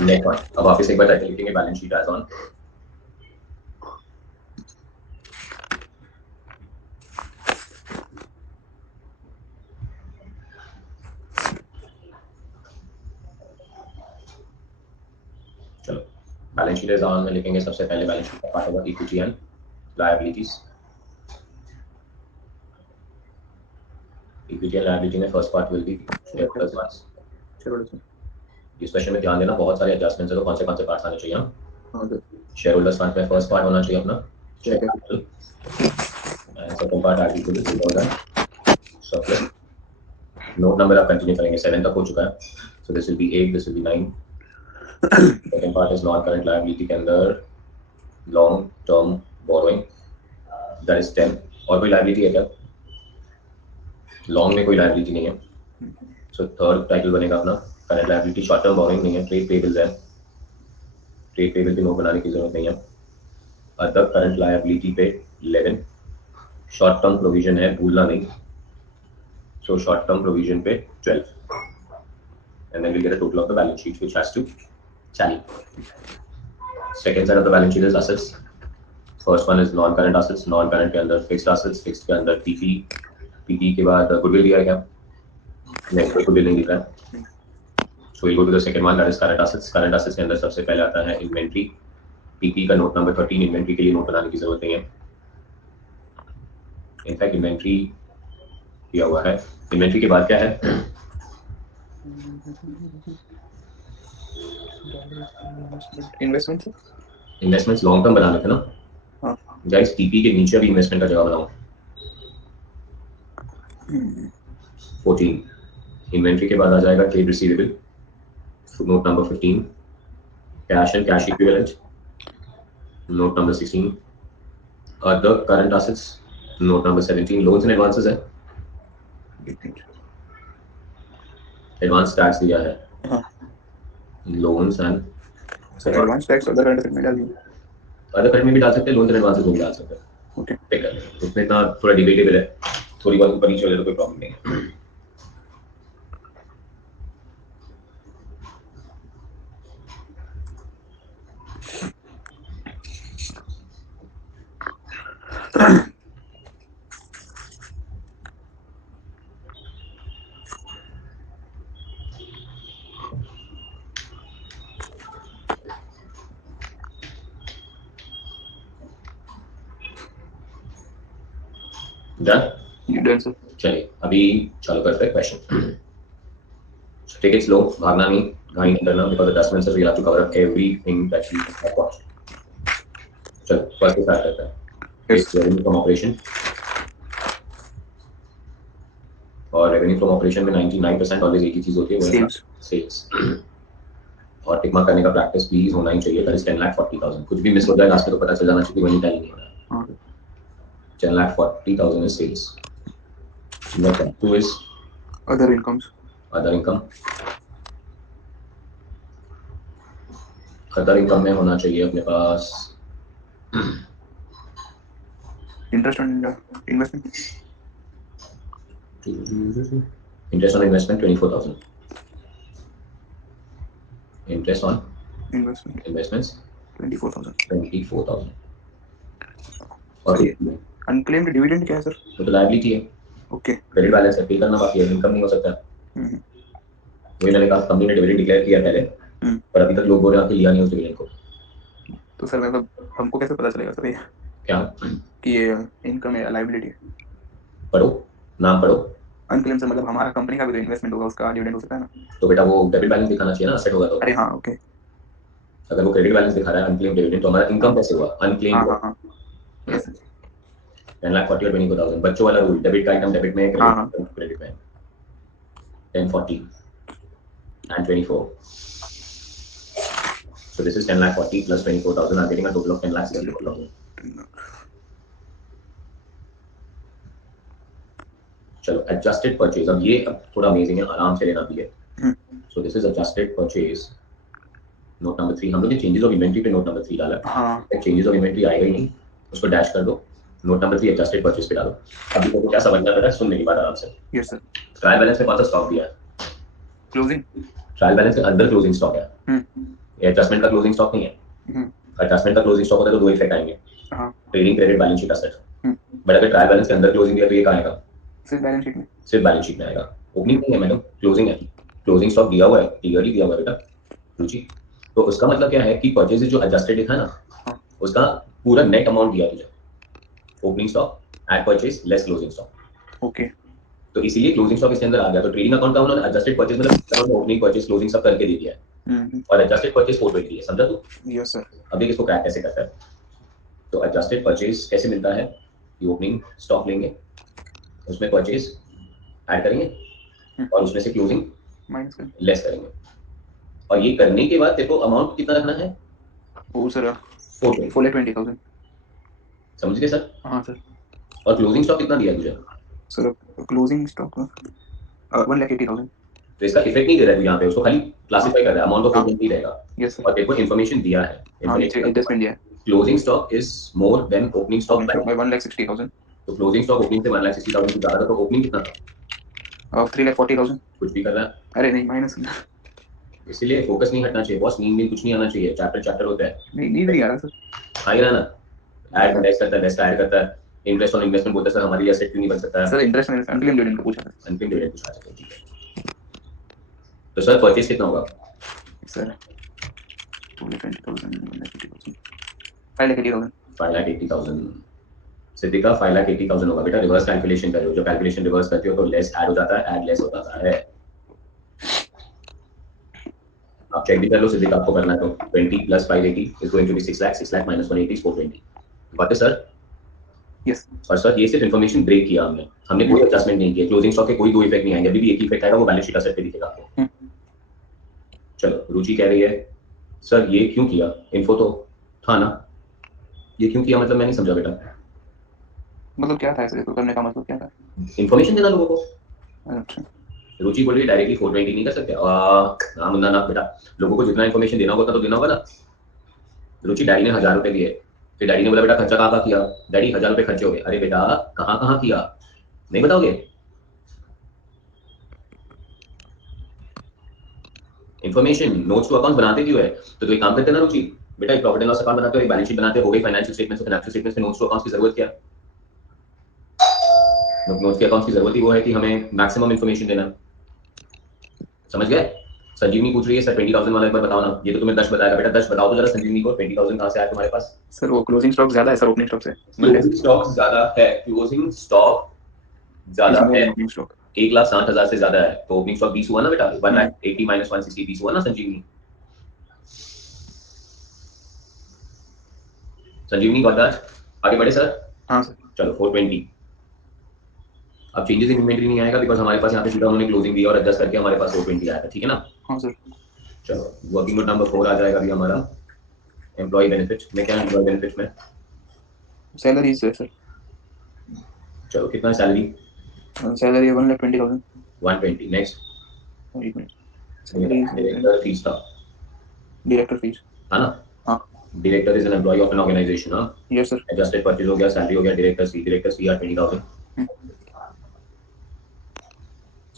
Next one. अब आप इसे एक बार टाइटल लिखेंगे बैलेंस शीट एज ऑन. चलो, बैलेंस शीट एज ऑन में लिखेंगे. सबसे पहले बैलेंस शीट का पार्ट होगा equity and liabilities. Equity and liability में first part will be share plus once. चलो सर. इस क्वेश्चन में ध्यान देना, बहुत सारे एडजस्टमेंट्स है तो कौन से पार्ट्स आने चाहिए. हां सर. शेयर होल्डर्स फंड में फर्स्ट पार्ट होना चाहिए अपना share capital and second part are equal to 3000 surplus. Note number आप कंटिन्यू करेंगे, 7 तक हो चुका है, so this will be 8, this will be 9। Second part is non current liability के अंदर long term borrowing, that is 10। और कोई लायबिलिटी है क्या? लॉन्ग में कोई लायबिलिटी नहीं है, सो थर्ड टाइटल बनेगा अपना current liability. Short term borrowing नहीं है, ट्रेड पेबल्स है, ट्रेड पेबल की नोट बनाने की जरूरत नहीं है। अदर करंट लायबिलिटी पे 11, शॉर्ट टर्म प्रोविजन है, भूलना नहीं, सो शॉर्ट टर्म प्रोविजन पे 12 and then we'll get a total of the balance sheet which has to tally. Second side of the balance sheet is assets. First one is non-current assets, non-current के अंदर fixed assets, fixed के अंदर PP, PP के बाद goodwill दिया है क्या? नहीं, कोई goodwill नहीं दिख रहा है, so we'll go to the second one, that is current assets. Current assets के अंदर सबसे पहले आता है inventory, PP का नोट नंबर 13, inventory के लिए नोट बनाने की जरूरत नहीं है, इनफैक्ट इन्वेंट्री दिया हुआ है। इन्वेंट्री के बाद क्या है? इन्वेस्टमेंट, इन्वेस्टमेंट्स लॉन्ग टर्म बनाने थे ना। हाँ गाइस टीपी के नीचे भी इन्वेस्टमेंट का जगह बनाओ। 14 इन्वेंट्री के बाद आ जाएगा trade receivable, note number 15, cash and cash equivalent, note number 16, other current assets, note number 17, loans and advances है, एडवांस टैक्स दिया है, हाँ loans and advance tax other current में डाल दिया, अदर करंट में भी डाल सकते हैं, लोन्स एंड एडवांसेस में भी डाल सकते हैं, ओके ठीक है, उसमें इतना थोड़ा डिबेटेबल है, थोड़ी बात ऊपर नीचे हो जाए तो कोई प्रॉब्लम नहीं है। Done sir. चलिए अभी चालू करते हैं क्वेश्चन। टेक इट स्लो, भागना नहीं, गाड़ी नहीं करना, because the 10 minutes we have to cover up everything that we have watched. चलो फर्स्ट स्टार्ट करते हैं। Yes. रेवेन्यू फ्रॉम ऑपरेशन, और रेवेन्यू फ्रॉम ऑपरेशन में 99% ऑलवेज एक ही चीज होती है, वो है Sales. सेल्स। और टिक मार्क करने का प्रैक्टिस प्लीज होना ही चाहिए, दैट इज 10,40,000। कुछ भी मिस हो जाए लास्ट में तो पता चल जाना चाहिए वही टैली नहीं हो रहा है। 10,40,000 is sales. Number 2 is Other incomes. other income. other income में होना चाहिए अपने पास Interest on investment. interest on investment 24,000. interest on Investment. investments 24,000. 24,000. और सही है। Unclaimed dividend क्या है सर? वो तो लायबिलिटी है, ओके। क्रेडिट बैलेंस है, पे करना बाकी है, इनकम नहीं हो सकता। हम्म। वही मैंने कहा कंपनी ने डिविडेंड डिक्लेयर किया पहले, पर अभी तक लोग बोल रहे हैं कि लिया नहीं उस डिविडेंड को। तो सर मतलब हमको कैसे पता चलेगा सर ये क्या कि ये इनकम है लायबिलिटी है? पढ़ो, नाम पढ़ो। अनक्लेम सर मतलब हमारा कंपनी का भी तो इन्वेस्टमेंट होगा, उसका डिविडेंड हो सकता है ना? तो बेटा वो डेबिट बैलेंस दिखाना चाहिए ना, असेट होगा तो। अरे हाँ ओके। अगर वो क्रेडिट बैलेंस दिखा रहा है अनक्लेम डिविडेंड, तो हमारा इनकम कैसे हुआ? अनक्लेम हाँ हाँ हाँ यस 10,40,000 और 24,000, बच्चों वाला रूल, डेबिट का आइटम डेबिट में, हाँ। क्रेडिट में 10,40 and 24. So this is 10,40,000 plus 24,000. I'm getting a total of 10,74,000. चलो adjusted purchase, अब ये अब थोड़ा अमेजिंग है, आराम से लेना भी है। So this is adjusted purchase, note number 3। हम लोग ने चेंजेस ऑफ इन्वेंटरी पे नोट नंबर 3 डाला है। हाँ चेंजेस ऑफ इन्वेंटरी आएगा ही नहीं, उसको डैश कर दो, नोट नंबर 3 एडजस्टेड परचेज पे डालो। अभी तो क्या समझना है, सुनने की बात आराम से। Yes sir. ट्रायल बैलेंस में कौन सा स्टॉक दिया है? क्लोजिंग। ट्रायल बैलेंस के अंदर क्लोजिंग स्टॉक है, ये एडजस्टमेंट का क्लोजिंग स्टॉक नहीं है। एडजस्टमेंट का क्लोजिंग स्टॉक होता है तो दो इफेक्ट आएंगे, trading credit balance sheet asset. But अगर ट्रायल बैलेंस के अंदर क्लोजिंग दिया तो ये कहाँ आएगा? सिर्फ बैलेंस शीट में। सिर्फ बैलेंस शीट में आएगा, ओपनिंग नहीं है मैडम, क्लोजिंग है। क्लोजिंग स्टॉक दिया हुआ है, क्लियरली दिया हुआ है बेटा रुचि। तो उसका मतलब क्या है कि परचेज जो एडजस्टेड लिखा है ना, उसका पूरा नेट अमाउंट दिया तुझे, opening stock at purchase less closing stock. Okay तो इसीलिए क्लोजिंग स्टॉक इसके अंदर आ गया। तो ट्रेडिंग अकाउंट का उन्होंने एडजस्टेड परचेज मतलब ओपनिंग परचेज क्लोजिंग सब करके दे दिया है। और एडजस्टेड परचेज 420 है, समझा तू? Yes sir. अब देख इसको क्रैक कैसे करता है। तो एडजस्टेड परचेज कैसे मिलता है कि ओपनिंग स्टॉक लेंगे, उसमें परचेज ऐड करेंगे और उसमें से क्लोजिंग माइनस कर। लेस करेंगे, और ये करने के बाद तेरे को अमाउंट कितना रखना है? वो सर 420। 4,20,000। समझ गए सर? हाँ सर। और क्लोजिंग स्टॉक कितना दिया तुझे? Sir closing stock 1,80,000। तो इसका इफेक्ट नहीं दे रहा है यहाँ पे, उसको खाली क्लासिफाई कर रहा है, अमाउंट ऑफ 420 रहेगा। Yes sir. और तेरे को इन्फॉर्मेशन दिया है, हाँ नीचे एडजस्टमेंट दिया है। Closing stock is more than opening stock by 1,60,000। तो क्लोजिंग स्टॉक ओपनिंग से 1,60,000 से ज्यादा था, तो ओपनिंग कितना था? 3,40,000। कुछ भी कर रहा है, अरे नहीं माइनस। इसीलिए फोकस नहीं हटना चाहिए बॉस, नींद कुछ नहीं आना चाहिए, चैप्टर चैप्टर होता है। नहीं नींद नहीं आ रहा सर। आ ही रहा ना, ऐड बेस्ट करता है, बेस्ट ऐड करता है, इंटरेस्ट ऑन इन्वेस्टमेंट बोलता है सर हमारे लिए एसेट क्यों नहीं बन सकता है? सर इंटरेस्ट मैंने अनक्लेम डिविडेंड को पूछा था अनक्लेम डिविडेंड पूछा सकते हैं, ठीक है। तो सर परचेज कितना होगा? सर 2,20,000 1,80,000 5,80,000 5,80,000। सिद्धिका 5,80,000 होगा बेटा, रिवर्स कैलकुलेशन कर रहे हो, जो कैलकुलेशन रिवर्स करते हो तो लेस ऐड हो जाता है, ऐड लेस हो जाता है। आप चेक भी कर लो सिद्धिका, आपको करना है तो 20 + 580 is going to be 6 lakh, 6 lakh minus 180 is 420। बात है सर? यस। और सर ये सिर्फ इन्फॉर्मेशन ब्रेक किया हमने कोई एडजस्टमेंट नहीं किया, क्लोजिंग स्टॉक के कोई दो इफेक्ट नहीं आएंगे, अभी भी एक ही इफेक्ट आएगा, वो बैलेंस शीट असेट पे दिखेगा आपको। चलो रुचि कह रही है सर ये क्यों किया, इन्फो तो था ना, ये क्यों किया मतलब मैं नहीं समझा बेटा। मतलब क्या था ऐसे तो करने का मतलब क्या था? इन्फॉर्मेशन देना लोगों को। अच्छा। रुचि बोल रही डायरेक्टली 420 नहीं कर सकते, ना मुन्ना ना बेटा, लोगों को जितना इन्फॉर्मेशन देना होगा तो देना होगा ना। रुचि डैडी ने 1,000 रुपए दिए, फिर डैडी ने बोला बेटा खर्चा कहाँ किया, डैडी 1,000 रुपए खर्चे हो गए, अरे बेटा कहाँ कहाँ किया नहीं बताओगे? इन्फॉर्मेशन नोट्स टू अकाउंट बनाते क्यों है? तो एक काम करते ना रुचि, बेटा एक प्रॉफिट एंड लॉस अकाउंट बनाते हो, एक बैलेंस शीट बनाते हो, गई फाइनेंशियल स्टेटमेंट्स में नोट्स टू अकाउंट्स की जरूरत क्या? नोट्स के अकाउंट्स की जरूरत ही वो है कि हमें मैक्सिमम इन्फॉर्मेशन देना। समझ गए? संजीवनी पूछ रही है सर 20,000 वाला एक बार बताओ ना, ये तो तुम्हें 10 बताएगा बेटा, 10 बताओ तो जरा संजीवनी को, 20,000 कहाँ से आया तुम्हारे पास? सर वो क्लोजिंग स्टॉक ज्यादा है सर ओपनिंग स्टॉक से। क्लोजिंग स्टॉक ज्यादा है, क्लोजिंग स्टॉक ज्यादा है, ओपनिंग स्टॉक 1,60,000 से ज्यादा है, तो ओपनिंग स्टॉक 20 हुआ ना बेटा, 1,80 माइनस 160 20 हुआ ना संजीवनी। संजीवनी गॉट दैट? आगे बढ़े सर? हाँ सर। चलो 420। अब चेंजेस इन इन्वेंटरी नहीं आएगा बिकॉज हमारे पास यहाँ पे सीधा उन्होंने क्लोजिंग दिया और एडजस्ट करके हमारे पास 420 आया था, ठीक है ना? हाँ सर। चलो वर्किंग नोट नंबर 4 आ जाएगा अभी हमारा, एम्प्लॉय बेनिफिट में। क्या एम्प्लॉय बेनिफिट में? सैलरी है सर। चलो कितना सैलरी? सैलरी 1,20,000। 120। नेक्स्ट एक मिनट। सैलरी डायरेक्टर फीस था, डायरेक्टर फीस। है ना? हाँ। Director is an employee of an organisation. हाँ, यस सर। एडजस्टेड परचेज हो गया, सैलरी हो गया, डायरेक्टर सी आर 20,000।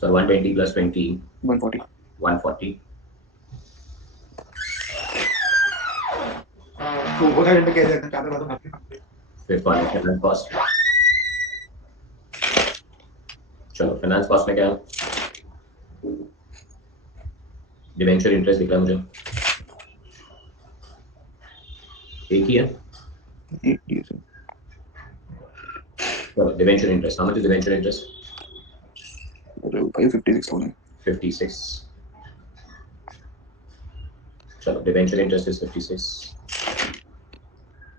सर 120 + 20 140। 140। तो वो घंटे कह देते हैं चादर वादर भाग के। Fifth one finance cost. चलो फाइनेंस कॉस्ट में क्या है? डिबेंचर इंटरेस्ट दिख रहा है मुझे, एक ही है। एक ही है सर। चलो debenture interest, how much is debenture interest? 56,000। 56। चलो debenture interest is 56।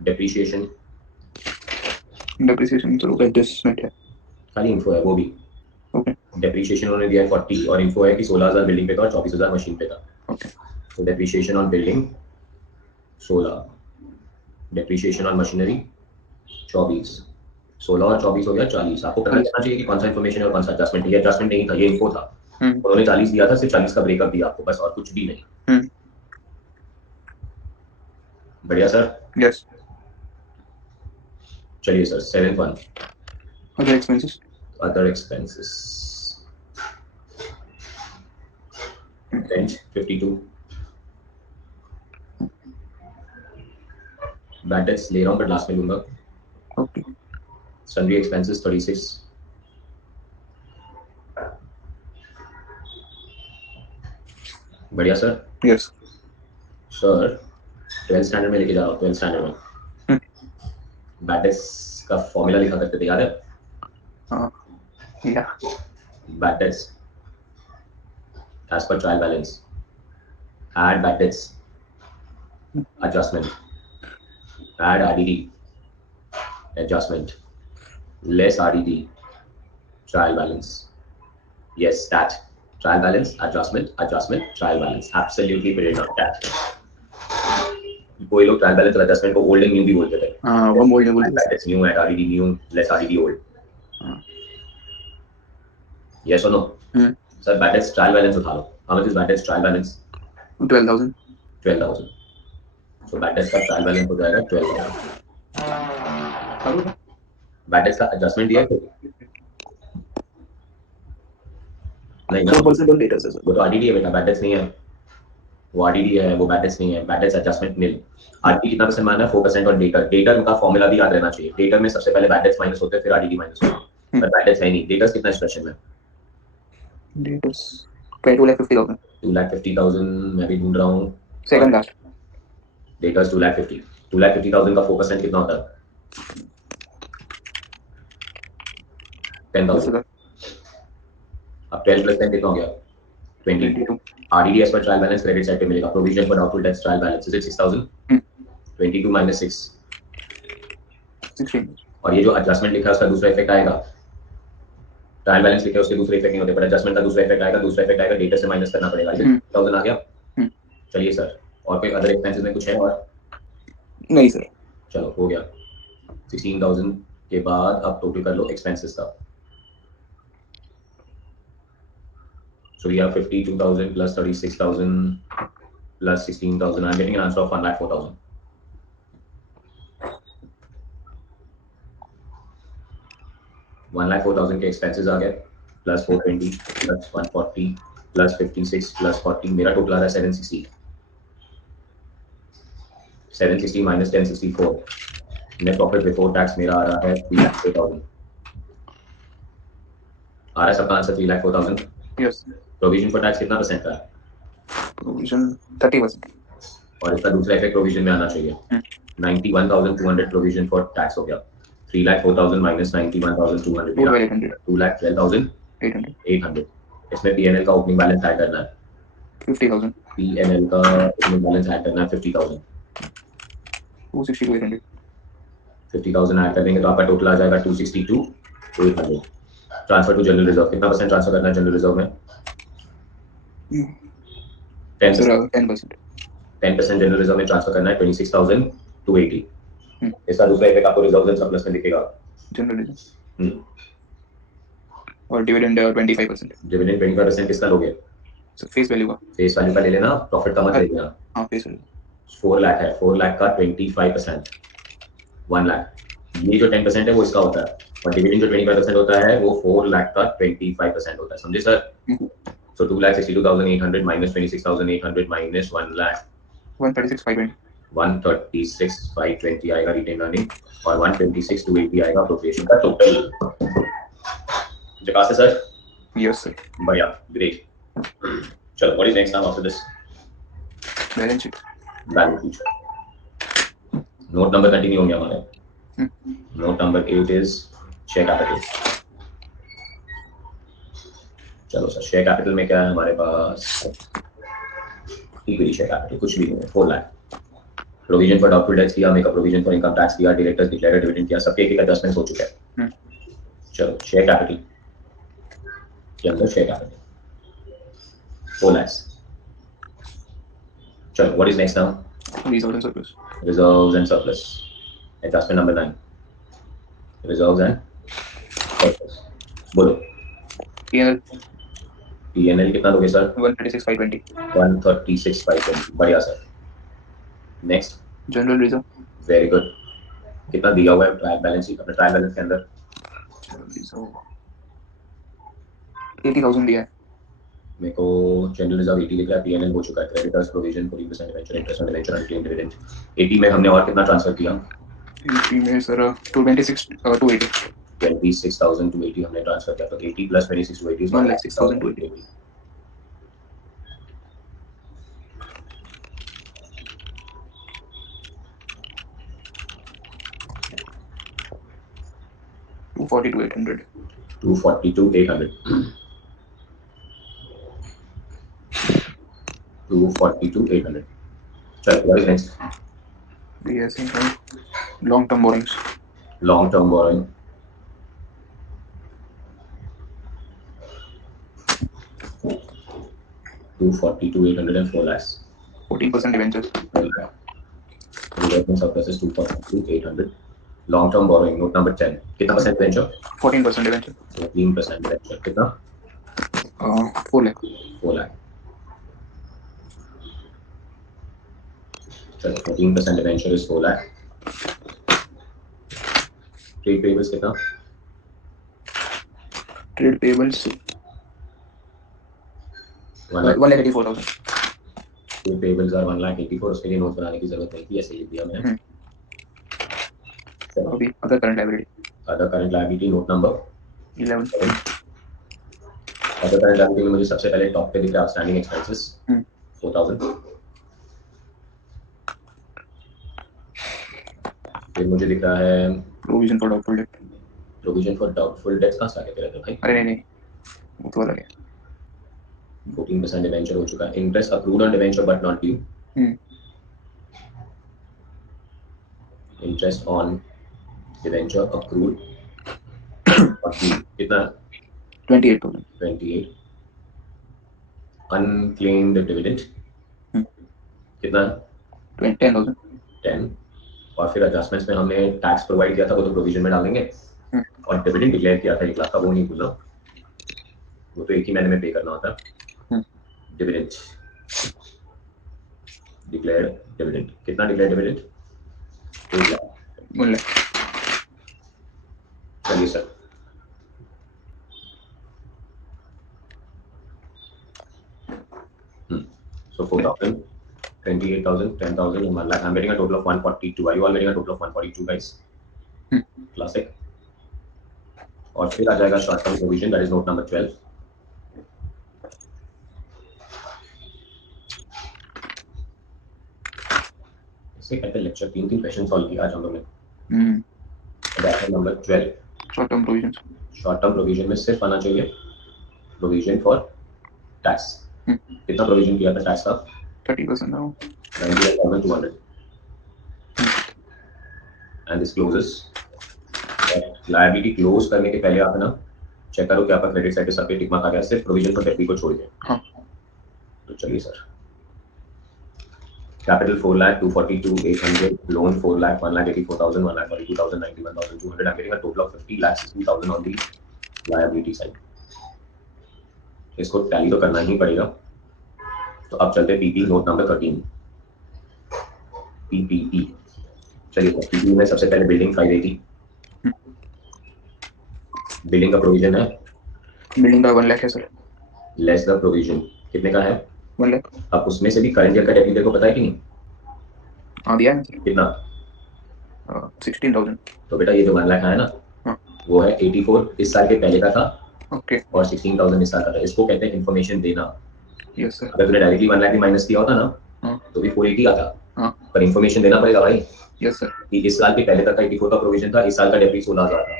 Depreciation depreciation sir adjustment है। खाली इन्फो है वो भी। ओके। डेप्रिसिएशन उन्होंने दिया है 40 और इन्फो है कि 16,000 बिल्डिंग पे था और 24,000 मशीन पे था। ओके। तो depreciation on building 16, depreciation on machinery 24, 16 और 24 हो गया 40। आपको पता चलना चाहिए कि कौन सा इन्फॉर्मेशन है और कौन सा एडजस्टमेंट है। ये एडजस्टमेंट नहीं था, ये इन्फो था। उन्होंने 40 दिया था, सिर्फ 40 का ब्रेकअप दिया आपको बस, और कुछ भी नहीं। बढ़िया सर। यस। चलिए sir 7th one, other expenses. Other expenses. Rent 52, bad debts ले रहा हूँ बट लास्ट में लूंगा। ओके। Sundry expenses 36। बढ़िया sir. Yes. Sir 12th standard में लेके जा रहा हूँ, 12th स्टैंडर्ड में बैड डेट्स का फॉर्मूला लिखा करते थे, याद है? हाँ या bad debts as per trial balance, Add bad debts. Adjustment. Add RDD. Adjustment. Less RDD. Trial balance. Yes, that. Trial balance, adjustment, trial balance. Absolutely brilliant on that. कोई लोग ट्रायल बैलेंस और एडजस्टमेंट को old and new भी बोलते थे। हाँ वो old बोलते थे। That's new at RDD new less RDD old. Yes और no? Sir bad debts trial balance उठा लो। How much is bad debts trial balance? 12,000। 12,000। So bad debts का ट्रायल बैलेंस हो जाएगा 12,000। बैड डेट्स का एडजस्टमेंट दिया है नहीं ना? 4% ऑन डेटा सर। वो तो आरडीडी है बेटा, बैड डेट्स नहीं है। वो आरडीडी है, वो बैड डेट्स नहीं है। बैड डेट्स एडजस्टमेंट नील। आरडीडी कितना परसेंट माना है? 4% और डेटर। डेटर का फॉर्मूला भी याद रहना चाहिए। डेटर में सबसे पहले बैड डेट्स माइनस होते हैं, फिर आरडीडी माइनस होता है। पर बैड डेट्स है नहीं। डेटर्स कितना एक्सप्रेशन में? डेटर्स 2,50,000। 2,50,000 मैं भी ढूंढ रहा हूँ। Second last. डेटर्स 2,50,000। 2,50,000 का 4% कितना होता है? 10,000। अब 12% कितना हो गया? 22। RDD as per trial balance credit side पे मिलेगा। Provision for doubtful debts trial balance is it 6,000? 22 minus 6 16। और ये जो adjustment लिखा है उसका दूसरा इफेक्ट आएगा। ट्रायल बैलेंस लिखे उसके दूसरे इफेक्ट नहीं होते, पर एडजस्टमेंट का दूसरा इफेक्ट आएगा। दूसरा इफेक्ट आएगा डेटा से माइनस करना पड़ेगा। 6,000 आ गया। चलिए सर, और कोई अदर एक्सपेंसेस में कुछ है और? नहीं सर। चलो हो गया। 16,000 के बाद अब टोटल कर लो एक्सपेंसेस का। So we have 52,000 plus 36,000 plus 16,000. I'm getting an answer of 1,04,000. 1,04,000 के expenses आ गए plus 420 plus 140 plus 56 plus 40 मेरा टोटल आ रहा है 760. 760 minus 1064. Net profit before tax मेरा आ रहा है 3,04,000. आ रहा है सबका answer 3,04,000. Yes. Provision for tax कितना परसेंट का है? प्रोविजन 30%। और इसका दूसरा इफेक्ट प्रोविजन में आना चाहिए। 91,200 प्रोविजन फॉर टैक्स हो गया। 3,04,000 माइनस 91,200 2,12,800। इसमें पीएनएल का ओपनिंग बैलेंस ऐड करना है 50,000। पीएनएल का ओपनिंग बैलेंस ऐड करना है 50,000। 262,800। 50,000 ऐड कर देंगे तो आपका टोटल आ जाएगा 262,800। ट्रांसफर टू जनरल रिजर्व कितना परसेंट ट्रांसफर करना है जनरल रिजर्व में? 10%। 10% जनरल रिजर्व में ट्रांसफर करना है 26,280। इसका दूसरा इफेक्ट आपको रिजर्व एंड सरप्लस में दिखेगा जनरल रिजर्व। और डिविडेंड 25%। डिविडेंड 25% किसका लोगे? फेस वैल्यू का। फेस वैल्यू का ले लेना, प्रॉफिट का मत ले लेना। हाँ फेस वैल्यू। 4 लाख है, 4 लाख का 25% 1 लाख। ये जो 10% है वो इसका होता है और डिविडेंड जो 25% होता है वो 4 लाख का 25% होता है। समझे sir? So 2,62,800 minus 26,800 minus 1 lakh 136,520 136,520 आएगा रिटेन अर्निंग और 126,280 आएगा अप्रोप्रिएशन का टोटल। जकास सर? Yes sir. बढ़िया, ग्रेट। चलो what is next now after this? Balance sheet. Balance sheet. Note number continue होंगे हमारे। Note number 8 is share capital. चलो sir, share capital में क्या है हमारे पास? इक्विटी शेयर कैपिटल कुछ भी नहीं है, 4 lakh. Provision for doubtful debts किया, make up provision for income tax किया, डायरेक्टर्स डिक्लेयर्ड डिविडेंड किया, सबके एक एडजस्टमेंट हो चुके हैं। चलो शेयर कैपिटल के अंदर शेयर कैपिटल 4 लाख। चलो what is next now? Reserve and surplus. Reserves and surplus. Adjustment number 9 reserves and surplus. बोलो। पीएनएल कितना दोगे सर? 136,520। 136,520। बढ़िया sir. Next general reserve. Very good. कितना दिया हुआ है ट्रायल बैलेंस शीट अपने ट्रायल बैलेंस के अंदर? 80,000 दिया है मेरे को। जनरल रिजर्व 80 दिख रहा है, पीएनएल हो चुका है, creditors provision 40% debenture interest on debenture unclaimed dividend 80 में हमने और कितना ट्रांसफर किया? 80 में सर 226,280 26,280 हमने ट्रांसफर किया, तो 80 प्लस 26,280 इज 1,06,280। $242,800 242,800 242,800. चल, what is next? BSC long term borrowings. Long term borrowing. $242,800 and 4 lakhs. 14% debentures. 12 lakh. Reversion surplus is 242,800. Long term borrowing, note number 10. कितना percent debenture? 14% debenture. 14% debenture. कितना? 4 lakh. 4 lakh. चलो 14% debenture is 4 lakh. Trade payables कितना? Trade payables 1,84,000. Trade payables are 1,84,000. उसके लिए note बनाने की जरूरत नहीं थी, ऐसे लिख दिया मैंने. अभी other current liability. Other current liability, note number 11. Other current liability में मुझे सबसे पहले टॉप पे दिख रहा है outstanding expenses 4,000. फिर मुझे दिख रहा है Provision for doubtful debt. provision for doubtful debts. कहाँ से आगे तेरा भाई? अरे नहीं वो तो अलग है. 14% debenture हो चुका है. Interest accrued on debenture but not due. Interest on debenture accrued but due. कितना? 28,000. 28. Unclaimed dividend कितना? 10,000. 10. और फिर एडजस्टमेंट्स में हमने टैक्स प्रोवाइड किया था, वो तो प्रोविजन में डालेंगे. और डिविडेंड डिक्लेयर किया था 1 लाख का, वो नहीं भूलना, वो तो एक ही महीने में पे करना होता है. डिविडेंड डिक्लेयर डिविडेंड कितना? Declare dividend 1 lakh. चलिए sir. So 4,000, 28,000, 10,000 and 1 lakh. I'm getting a total of 142. Are you all getting a total of 142, guys? Classic. और फिर आ जाएगा short term provision, that is note number 12. इसे कहते हैं लेक्चर. 3 क्वेश्चन सॉल्व किया आज हम लोग ने. That number 12. Short term provisions. Short term provision में सिर्फ आना चाहिए प्रोविजन फॉर टैक्स. कितना प्रोविजन किया था टैक्स का? 30% now. 98,200. And this closes. Liability close करने के पहले आप ना चेक करो कि आपका क्रेडिट साइड पे सब पे टिक मार्क आ गया, सिर्फ प्रोविजन फॉर डेट को छोड़ के. तो चलिए sir. Capital 4 lakh, 242,800, loan 4 lakh, 1,84,000, 1,42,000, 91,200. I'm getting a total of 50,60,000 on the liability side. इसको टैली तो करना ही पड़ेगा. तो अब चलते हैं पीपी, नोट नंबर 13. पीपीई. चलिए पीपी में सबसे पहले बिल्डिंग 580. बिल्डिंग का प्रोविजन है. बिल्डिंग का 1 लाख है सर. लेस द प्रोविजन कितने का है? 1 लाख. अब उसमें से भी करंट ईयर का डेबिट को पता है कि नहीं? हाँ दिया है सर. कितना? 16,000. तो बेटा ये जो 1 लाख है ना, वो है 84 इस साल के पहले का था. ओके. और 16,000 इस साल का था. इसको कहते हैं इन्फॉर्मेशन देना. Yes sir. अगर तूने डायरेक्टली 1 लाख भी माइनस किया होता ना तो भी 480 आता. पर इन्फॉर्मेशन देना पड़ेगा भाई. Yes sir. कि इस साल के पहले तक का 84 का प्रोविजन था, इस साल का डेबिट 16,000 था.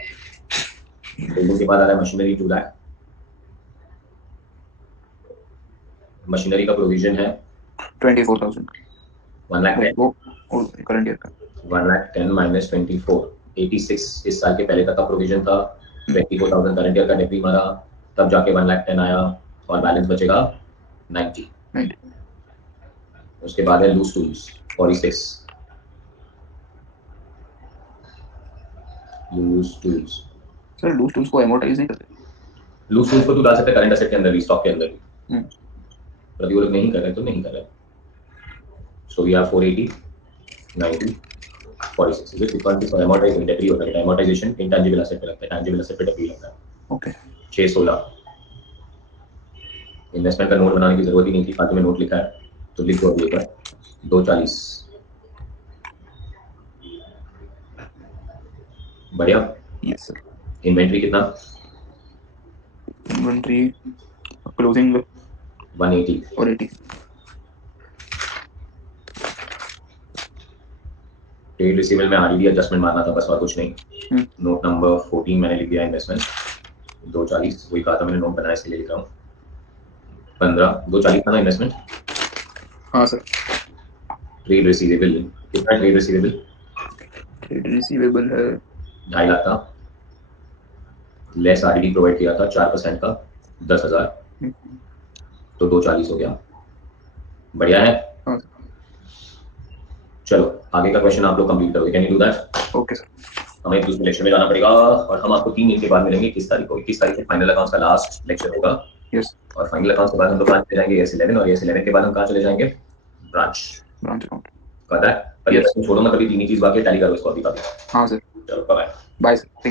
बिल्डिंग के बाद आ रहा है मशीनरी 2 लाख. मशीनरी का प्रोविजन है 24,000. 1 लाख. वो करंट ईयर का 1 लाख 10 माइनस 24, 86 इस साल के पहले तक का प्रोविजन था. 24,000 करंट ईयर का डेबिट मारा, तब जाके 1 लाख 10 आया और बैलेंस बचेगा 90. उसके बाद है loose tools 46. Loose tools. Sir loose tools को एमोर्टाइज नहीं करते. लूज टूल्स को तू डाल सकते करंट एसेट के अंदर भी, स्टॉक के अंदर भी. पर वो लोग नहीं कर रहे तो नहीं कर रहे. So we have 480, 90, 46. Is it because for amortisation डेब्ट होता है. एमोर्टाइजेशन इंटेंजिबल एसेट पे लगता है, टैंजिबल एसेट पे डेब्ट लगता है. ओके. 616. इन्वेस्टमेंट का नोट बनाने की जरूरत ही नहीं थी, फालतू में नोट लिखा है तो लिख दो. अभी 240. बढ़िया. Yes sir. इन्वेंट्री कितना? इन्वेंट्री क्लोजिंग 180 और 80. ट्रेड रिसीवेबल में आरडीडी एडजस्टमेंट मारना था बस, और कुछ नहीं. नोट नंबर 14 मैंने लिख दिया. इन्वेस्टमेंट 240, वही कहा था मैंने, नोट बनाया इसके लिए लिख रहा हूँ. 15 240 था ना इन्वेस्टमेंट. हाँ सर। ट्रेड रिसीवेबल कितना? ट्रेड रिसीवेबल ट्रेड रिसीवेबल है 2.5 लाख का, लेस आरडीडी प्रोवाइड किया था 4% का 10,000, तो 240 हो गया। बढ़िया है। हाँ चलो आगे का क्वेश्चन आप लोग कंप्लीट करोगे। Can you do that? Okay sir. हमें दूसरे लेक्चर में जाना पड़ेगा और हम आपको 3 दिन के बाद मिलेंगे। 21 तारीख को, 21 तारीख को फाइनल अकाउंट्स का लास्ट लेक्चर होगा। यस। और फाइनल अकाउंट्स के बाद हम लोग कहाँ चले जाएंगे? AS11, और AS11 के बाद हम कहाँ चले जाएंगे? Branch account. पता है? पर ये Yes. छोड़ो मत, अभी 3 ही चीज बाकी है, टैली करो इसको अभी का भी। हाँ सर। चलो बाय। Bye sir.